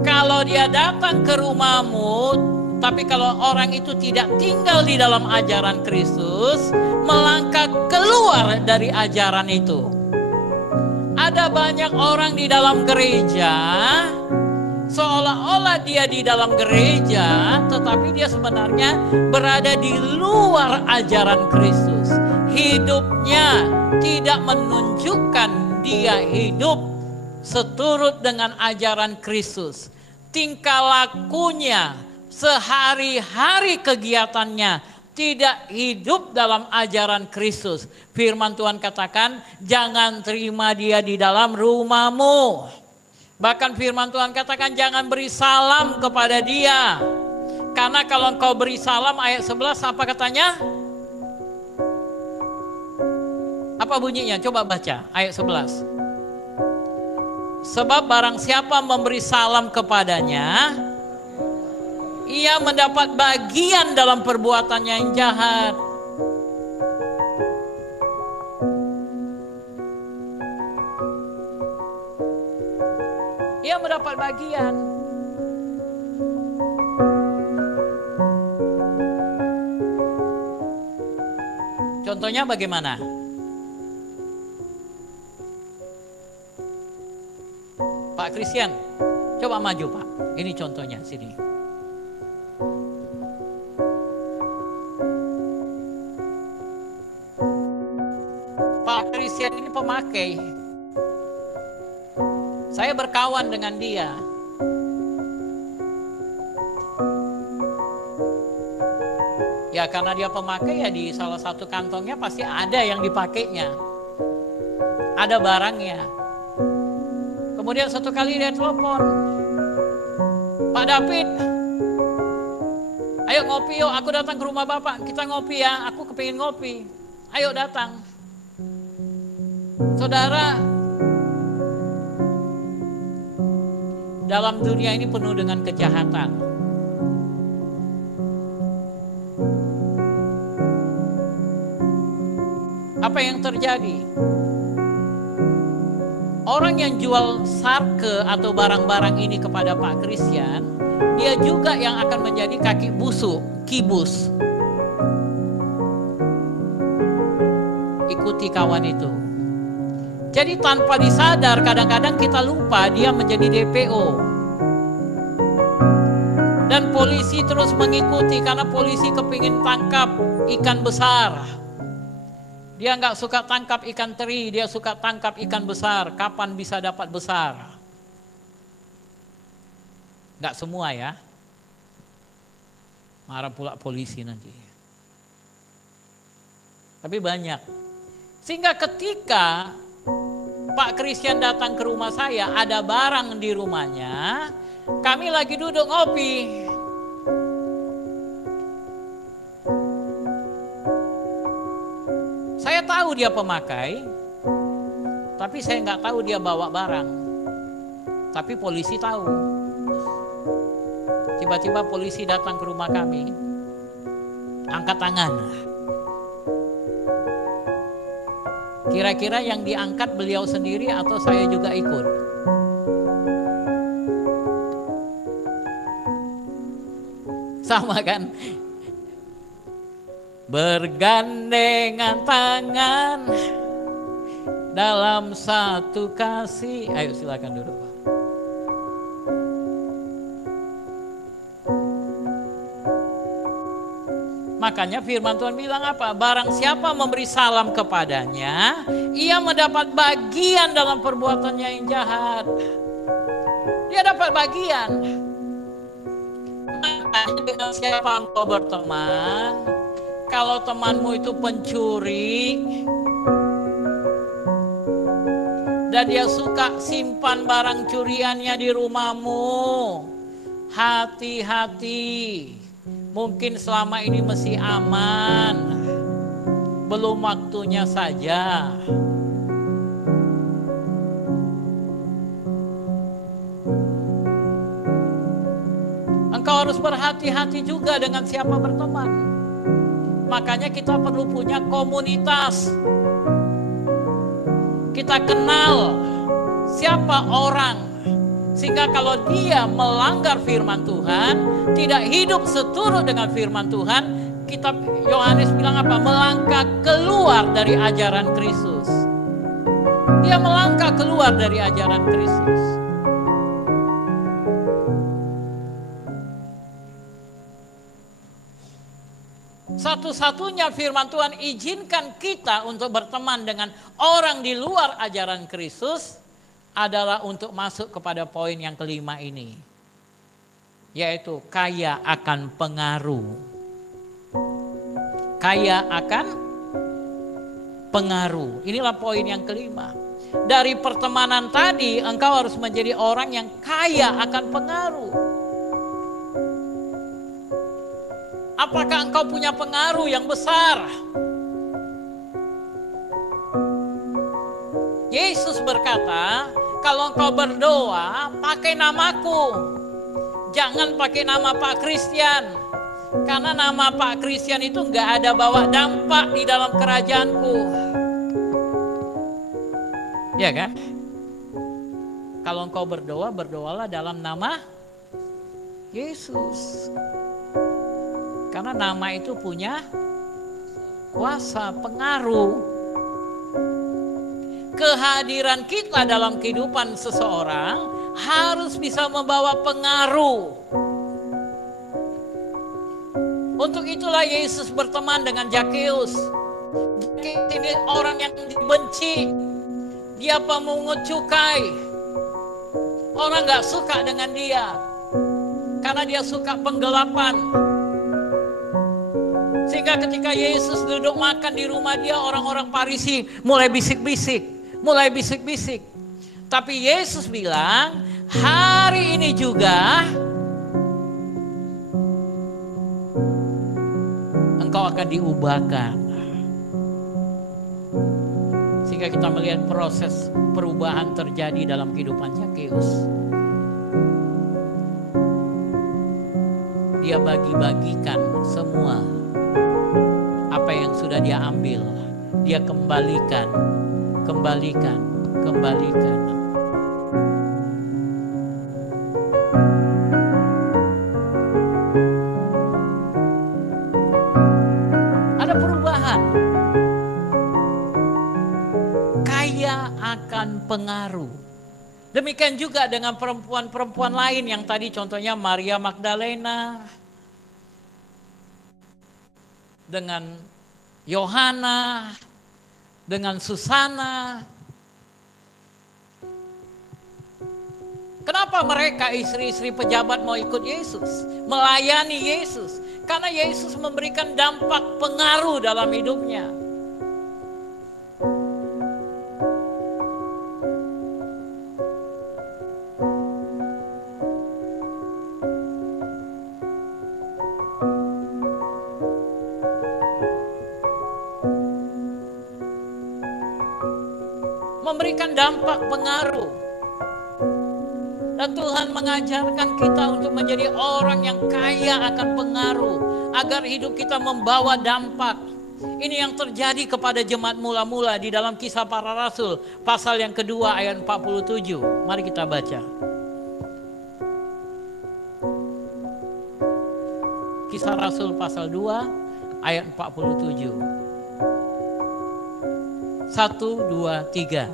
Kalau dia datang ke rumahmu, tapi kalau orang itu tidak tinggal di dalam ajaran Kristus, melangkah keluar dari ajaran itu. Ada banyak orang di dalam gereja, seolah-olah dia di dalam gereja, tetapi dia sebenarnya berada di luar ajaran Kristus. Hidupnya tidak menunjukkan dia hidup seturut dengan ajaran Kristus. Tingkah lakunya, sehari-hari kegiatannya tidak hidup dalam ajaran Kristus. Firman Tuhan katakan, jangan terima dia di dalam rumahmu. Bahkan firman Tuhan katakan, jangan beri salam kepada dia. Karena kalau engkau beri salam, ayat 11 apa katanya? Apa bunyinya? Coba baca ayat 11. Sebab barang siapa memberi salam kepadanya, ia mendapat bagian dalam perbuatannya yang jahat. Ia mendapat bagian. Contohnya bagaimana? Pak Christian, coba maju Pak. Ini contohnya sini. Pak Christian ini pemakai. Saya berkawan dengan dia. Ya karena dia pemakai, ya di salah satu kantongnya pasti ada yang dipakainya. Ada barangnya. Kemudian satu kali dia telepon, Pak David, ayo ngopi yuk, aku datang ke rumah Bapak, kita ngopi ya, aku kepingin ngopi, ayo datang. Saudara, dalam dunia ini penuh dengan kejahatan. Apa yang terjadi? Orang yang jual sarke atau barang-barang ini kepada Pak Christian, dia juga yang akan menjadi kaki busuk, kibus. Ikuti kawan itu. Jadi tanpa disadar kadang-kadang kita lupa dia menjadi DPO. Dan polisi terus mengikuti karena polisi kepingin tangkap ikan besar. Dia nggak suka tangkap ikan teri, dia suka tangkap ikan besar. Kapan bisa dapat besar? Nggak semua ya. Marah pula polisi nanti. Tapi banyak. Sehingga ketika Pak Christian datang ke rumah saya, ada barang di rumahnya, kami lagi duduk ngopi. Saya tahu dia pemakai, tapi saya nggak tahu dia bawa barang. Tapi polisi tahu. Tiba-tiba polisi datang ke rumah kami, angkat tangan. Kira-kira yang diangkat beliau sendiri atau saya juga ikut? Sama kan? Bergandengan tangan dalam satu kasih. Ayo silakan duduk, Pak. Makanya firman Tuhan bilang apa? Barang siapa memberi salam kepadanya, ia mendapat bagian dalam perbuatannya yang jahat. Dia dapat bagian. Makanya dengan siapa engkau berteman? Kalau temanmu itu pencuri dan dia suka simpan barang curiannya di rumahmu, hati-hati. Mungkin selama ini masih aman, belum waktunya saja. Engkau harus berhati-hati juga dengan siapa berteman. Makanya kita perlu punya komunitas. Kita kenal siapa orang, sehingga kalau dia melanggar firman Tuhan, tidak hidup seturut dengan firman Tuhan, kita Yohanes bilang apa? Melangkah keluar dari ajaran Kristus. Dia melangkah keluar dari ajaran Kristus. Satu-satunya firman Tuhan izinkan kita untuk berteman dengan orang di luar ajaran Kristus adalah untuk masuk kepada poin yang kelima ini, yaitu kaya akan pengaruh. Kaya akan pengaruh. Inilah poin yang kelima. Dari pertemanan tadi, engkau harus menjadi orang yang kaya akan pengaruh. Apakah engkau punya pengaruh yang besar? Yesus berkata, kalau engkau berdoa, pakai namaku. Jangan pakai nama Pak Christian. Karena nama Pak Christian itu enggak ada bawa dampak di dalam kerajaanku. Ya kan? Kalau engkau berdoa, berdoalah dalam nama Yesus. Karena nama itu punya kuasa, pengaruh. Kehadiran kita dalam kehidupan seseorang harus bisa membawa pengaruh. Untuk itulah Yesus berteman dengan Zakeus. Zakeus ini orang yang dibenci. Dia pemungut cukai. Orang gak suka dengan dia. Karena dia suka penggelapan. Sehingga ketika Yesus duduk makan di rumah dia, orang-orang Farisi mulai bisik-bisik. Tapi Yesus bilang, hari ini juga engkau akan diubahkan. Sehingga kita melihat proses perubahan terjadi dalam kehidupan Zakeus. Dia bagi-bagikan semua apa yang sudah dia ambil, dia kembalikan. Ada perubahan. Kaya akan pengaruh. Demikian juga dengan perempuan-perempuan lain yang tadi contohnya Maria Magdalena, dengan Yohana, dengan Susana. Kenapa mereka istri-istri pejabat mau ikut Yesus, melayani Yesus? Karena Yesus memberikan dampak pengaruh dalam hidupnya. Memberikan dampak pengaruh. Dan Tuhan mengajarkan kita untuk menjadi orang yang kaya akan pengaruh, agar hidup kita membawa dampak. Ini yang terjadi kepada jemaat mula-mula di dalam Kisah Para Rasul pasal yang kedua ayat 47. Mari kita baca. Kisah Rasul pasal 2 ayat 47. 1, 2, 3.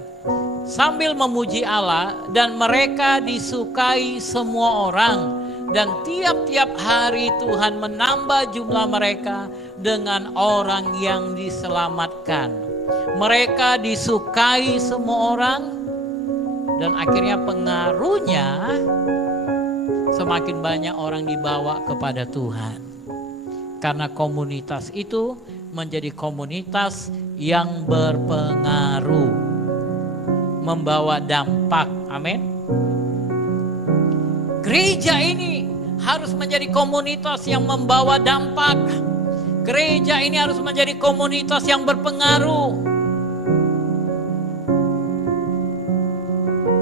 Sambil memuji Allah, dan mereka disukai semua orang, dan tiap-tiap hari Tuhan menambah jumlah mereka dengan orang yang diselamatkan. Mereka disukai semua orang, dan akhirnya pengaruhnya semakin banyak orang dibawa kepada Tuhan. Karena komunitas itu menjadi komunitas yang berpengaruh, membawa dampak. Amin. Gereja ini harus menjadi komunitas yang membawa dampak. Gereja ini harus menjadi komunitas yang berpengaruh.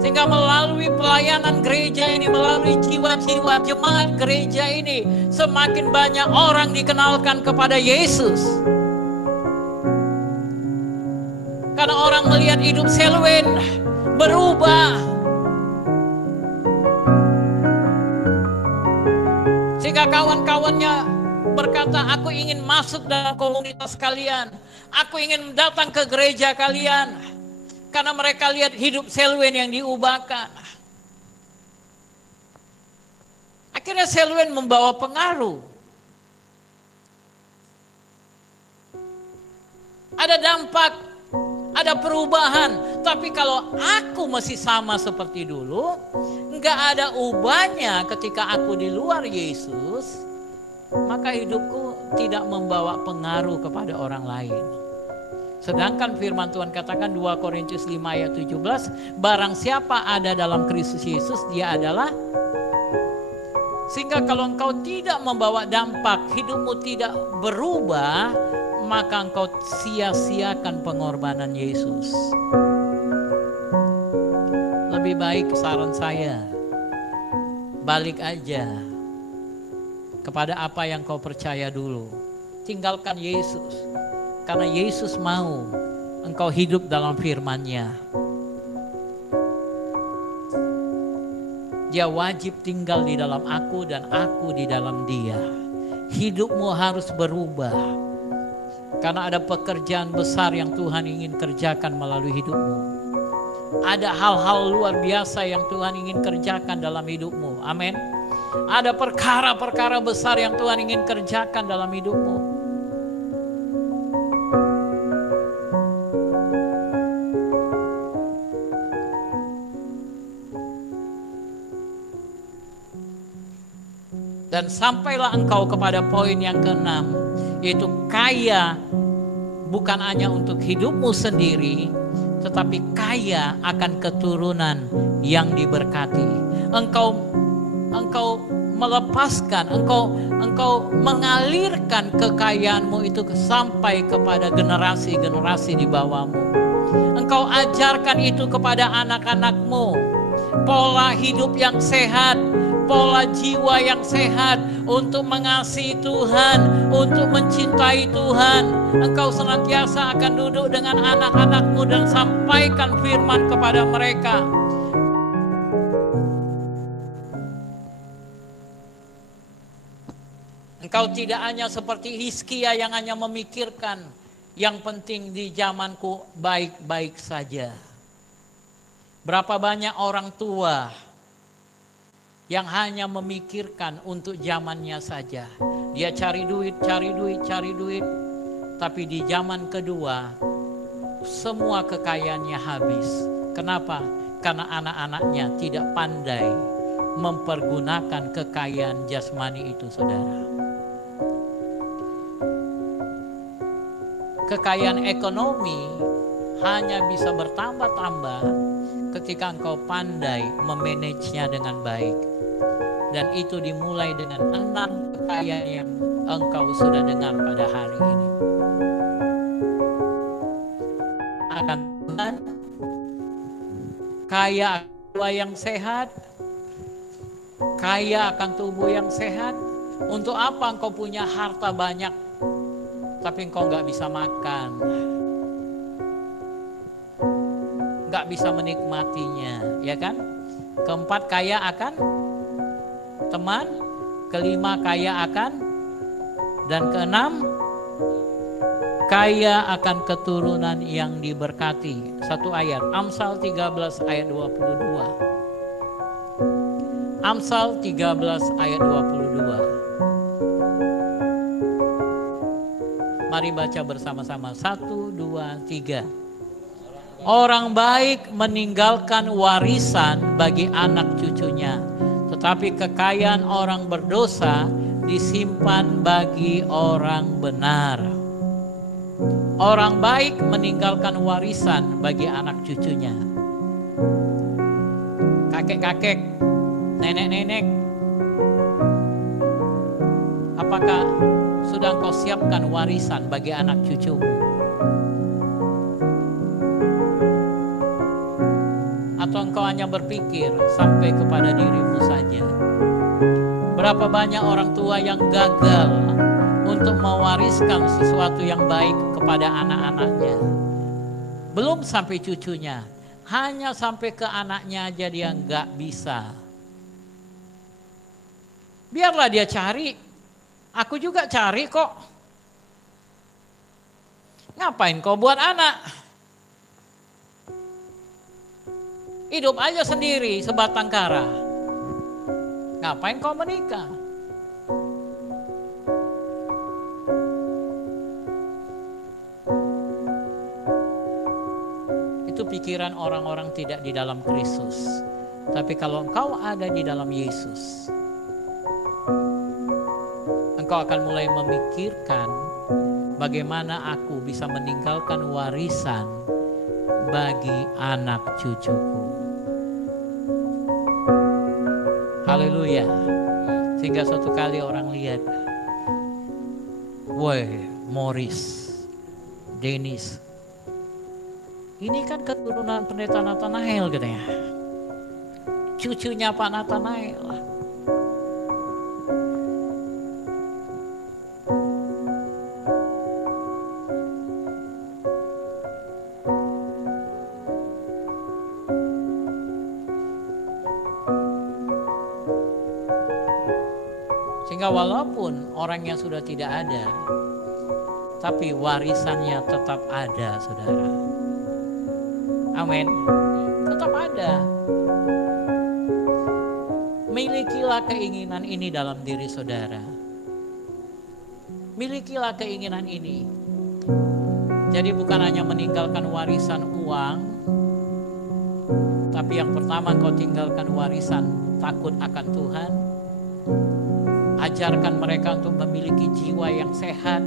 Sehingga melalui pelayanan gereja ini, melalui jiwa-jiwa jemaat gereja ini, semakin banyak orang dikenalkan kepada Yesus. Karena orang melihat hidup Selwyn berubah. Sehingga kawan-kawannya berkata, aku ingin masuk dalam komunitas kalian. Aku ingin datang ke gereja kalian. Karena mereka lihat hidup Selwyn yang diubahkan. Akhirnya Selwyn membawa pengaruh. Ada dampak. Ada perubahan, tapi kalau aku masih sama seperti dulu, nggak ada ubahnya ketika aku di luar Yesus, maka hidupku tidak membawa pengaruh kepada orang lain. Sedangkan firman Tuhan katakan 2 Korintus 5 ayat 17, barang siapa ada dalam Kristus Yesus, dia adalah. Sehingga kalau engkau tidak membawa dampak, hidupmu tidak berubah, maka engkau sia-siakan pengorbanan Yesus. Lebih baik saran saya, balik aja kepada apa yang kau percaya dulu. Tinggalkan Yesus, karena Yesus mau engkau hidup dalam firman-Nya. Dia wajib tinggal di dalam aku dan aku di dalam Dia. Hidupmu harus berubah. Karena ada pekerjaan besar yang Tuhan ingin kerjakan melalui hidupmu. Ada hal-hal luar biasa yang Tuhan ingin kerjakan dalam hidupmu. Amin. Ada perkara-perkara besar yang Tuhan ingin kerjakan dalam hidupmu. Dan sampailah engkau kepada poin yang keenam, yaitu kaya bukan hanya untuk hidupmu sendiri, tetapi kaya akan keturunan yang diberkati. Engkau melepaskan, engkau mengalirkan kekayaanmu itu sampai kepada generasi-generasi di bawahmu. Engkau ajarkan itu kepada anak-anakmu. Pola hidup yang sehat, pola jiwa yang sehat untuk mengasihi Tuhan, untuk mencintai Tuhan. Engkau senantiasa akan duduk dengan anak-anakmu dan sampaikan firman kepada mereka. Engkau tidak hanya seperti Hizkia yang hanya memikirkan yang penting di zamanku baik-baik saja. Berapa banyak orang tua yang hanya memikirkan untuk zamannya saja. Dia cari duit. Tapi di zaman kedua, semua kekayaannya habis. Kenapa? Karena anak-anaknya tidak pandai mempergunakan kekayaan jasmani itu, saudara. Kekayaan ekonomi hanya bisa bertambah-tambah ketika engkau pandai memanagenya dengan baik. Dan itu dimulai dengan 6 kekayaan yang engkau sudah dengar pada hari ini. Akan Tuhan, kaya akan jiwa yang sehat, kaya akan tubuh yang sehat. Untuk apa engkau punya harta banyak tapi engkau gak bisa makan, gak bisa menikmatinya, ya kan? Keempat, kaya akan teman. Kelima, kaya akan. Dan keenam, kaya akan keturunan yang diberkati. Satu ayat, Amsal 13 ayat 22. Amsal 13 ayat 22. Mari baca bersama-sama. 1, 2, 3. Orang baik meninggalkan warisan bagi anak cucunya, tetapi kekayaan orang berdosa disimpan bagi orang benar. Orang baik meninggalkan warisan bagi anak cucunya. Kakek-kakek, nenek-nenek, apakah sudah engkau siapkan warisan bagi anak cucumu? Atau engkau hanya berpikir sampai kepada dirimu saja? Berapa banyak orang tua yang gagal untuk mewariskan sesuatu yang baik kepada anak-anaknya. Belum sampai cucunya, hanya sampai ke anaknya aja dia nggak bisa. Biarlah dia cari, aku juga cari kok. Ngapain kau buat anak? Hidup aja sendiri sebatang kara. Ngapain kau menikah? Itu pikiran orang-orang tidak di dalam Kristus. Tapi kalau engkau ada di dalam Yesus, engkau akan mulai memikirkan bagaimana aku bisa meninggalkan warisan bagi anak cucuku. Haleluya. Sehingga suatu kali orang lihat, woi Morris, Dennis, ini kan keturunan pendeta Nathanael katanya. Cucunya Pak Nathanael. Sehingga walaupun orangnya sudah tidak ada, tapi warisannya tetap ada, saudara. Amin. Tetap ada. Milikilah keinginan ini dalam diri saudara. Milikilah keinginan ini. Jadi bukan hanya meninggalkan warisan uang, tapi yang pertama kau tinggalkan warisan takut akan Tuhan. Ajarkan mereka untuk memiliki jiwa yang sehat.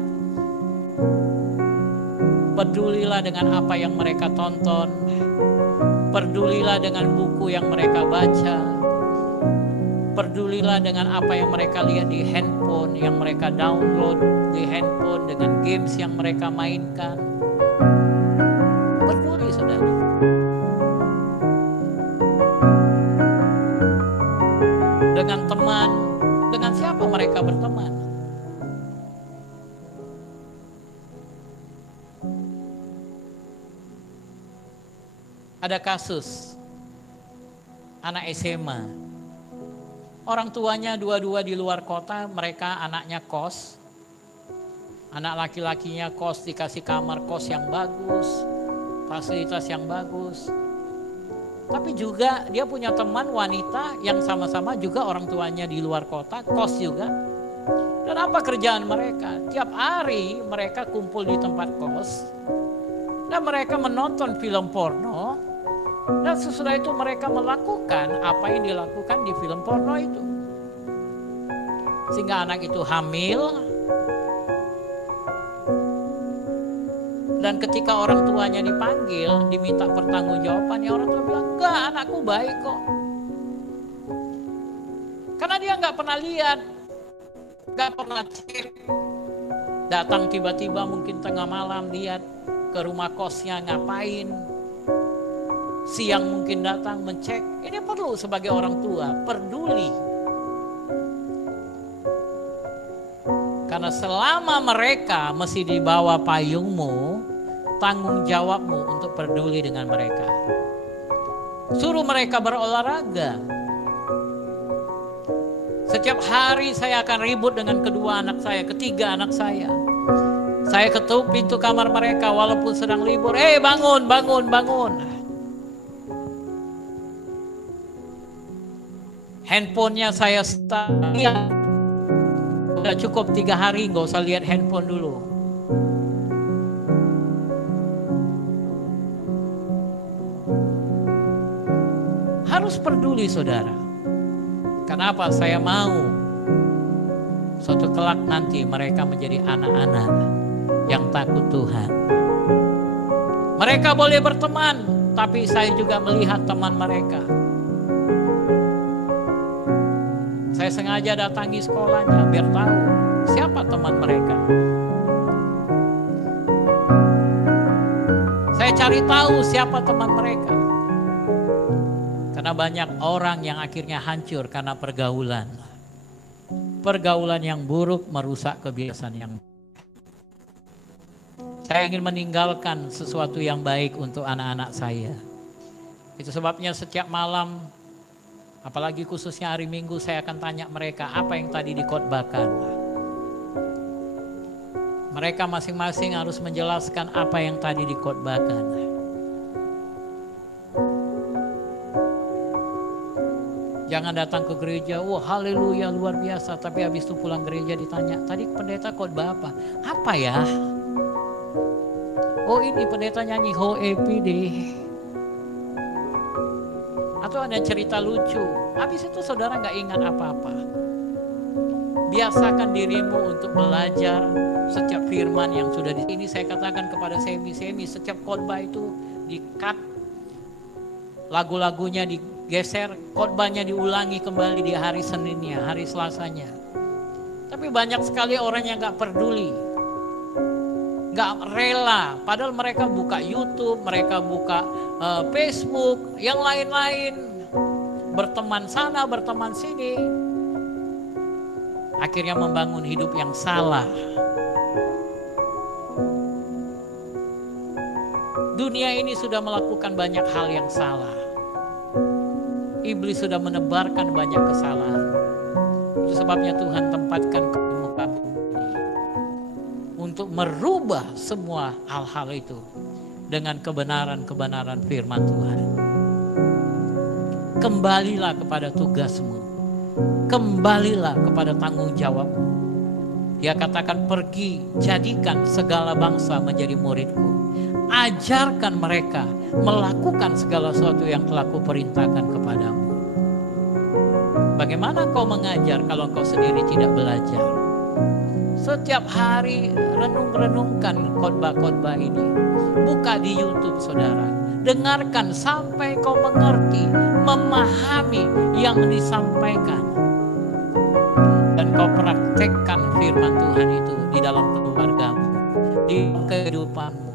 Pedulilah dengan apa yang mereka tonton. Pedulilah dengan buku yang mereka baca. Pedulilah dengan apa yang mereka lihat di handphone, yang mereka download di handphone, dengan games yang mereka mainkan. Peduli, saudara. Dengan teman, dengan siapa mereka berteman? Ada kasus anak SMA, orang tuanya dua-dua di luar kota, mereka anaknya kos, anak laki-lakinya kos, dikasih kamar kos yang bagus, fasilitas yang bagus. Tapi juga dia punya teman wanita yang sama-sama juga orang tuanya di luar kota, kos juga. Dan apa kerjaan mereka? Tiap hari mereka kumpul di tempat kos dan mereka menonton film porno. Dan sesudah itu mereka melakukan apa yang dilakukan di film porno itu. Sehingga anak itu hamil. Dan ketika orang tuanya dipanggil, diminta pertanggungjawabannya, orang tua bilang, enggak, anakku baik kok. Karena dia nggak pernah lihat, nggak pernah cek. Datang tiba-tiba mungkin tengah malam lihat ke rumah kosnya ngapain. Siang mungkin datang mencek. Ini perlu sebagai orang tua, peduli. Karena selama mereka masih di bawah payungmu, tanggung jawabmu untuk peduli dengan mereka. Suruh mereka berolahraga. Setiap hari saya akan ribut dengan kedua anak saya, ketiga anak saya. Saya ketuk pintu kamar mereka walaupun sedang libur. Bangun, bangun, bangun. Handphonenya saya start. Udah cukup 3 hari, gak usah lihat handphone dulu. Harus peduli saudara. Kenapa saya mau suatu kelak nanti mereka menjadi anak-anak yang takut Tuhan. Mereka boleh berteman, tapi saya juga melihat teman mereka. Saya sengaja datangi sekolahnya biar tahu siapa teman mereka. Saya cari tahu siapa teman mereka. Karena banyak orang yang akhirnya hancur karena pergaulan. Pergaulan yang buruk merusak kebiasaan yang baik. Saya ingin meninggalkan sesuatu yang baik untuk anak-anak saya. Itu sebabnya setiap malam, apalagi khususnya hari Minggu, saya akan tanya mereka apa yang tadi dikhotbahkan. Mereka masing-masing harus menjelaskan apa yang tadi dikhotbahkan. Jangan datang ke gereja, wah haleluya luar biasa. Tapi habis itu pulang gereja ditanya, tadi pendeta khotbah apa? Apa ya? Oh ini pendeta nyanyi Ho Epi deh. Atau ada cerita lucu. Habis itu saudara gak ingat apa-apa. Biasakan dirimu untuk belajar setiap firman yang sudah di sini. Saya katakan kepada Semi, setiap khotbah itu di-cut, lagu-lagunya digeser, khotbahnya diulangi kembali di hari Seninnya, hari Selasanya. Tapi banyak sekali orang yang gak peduli, gak rela. Padahal mereka buka YouTube, mereka buka Facebook, yang lain-lain. Berteman sana, berteman sini. Akhirnya membangun hidup yang salah. Dunia ini sudah melakukan banyak hal yang salah. Iblis sudah menebarkan banyak kesalahan. Itu sebabnya Tuhan tempatkan ke muka bumi untuk merubah semua hal-hal itu dengan kebenaran-kebenaran firman Tuhan. Kembalilah kepada tugasmu. Kembalilah kepada tanggung jawabmu. Dia katakan, pergi, jadikan segala bangsa menjadi muridku. Ajarkan mereka melakukan segala sesuatu yang telah kuperintahkan kepadamu. Bagaimana kau mengajar kalau kau sendiri tidak belajar? Setiap hari renung-renungkan khotbah-khotbah ini. Buka di YouTube saudara. Dengarkan sampai kau mengerti, memahami yang disampaikan. Dan kau praktekkan firman Tuhan itu di dalam keluargamu, di kehidupanmu.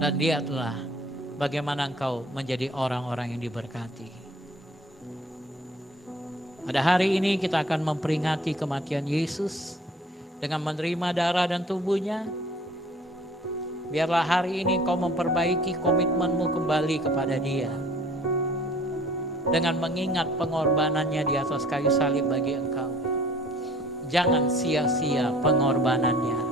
Dan lihatlah bagaimana engkau menjadi orang-orang yang diberkati. Pada hari ini kita akan memperingati kematian Yesus dengan menerima darah dan tubuhnya. Biarlah hari ini kau memperbaiki komitmenmu kembali kepada Dia. Dengan mengingat pengorbanannya di atas kayu salib bagi engkau. Jangan sia-sia pengorbanannya.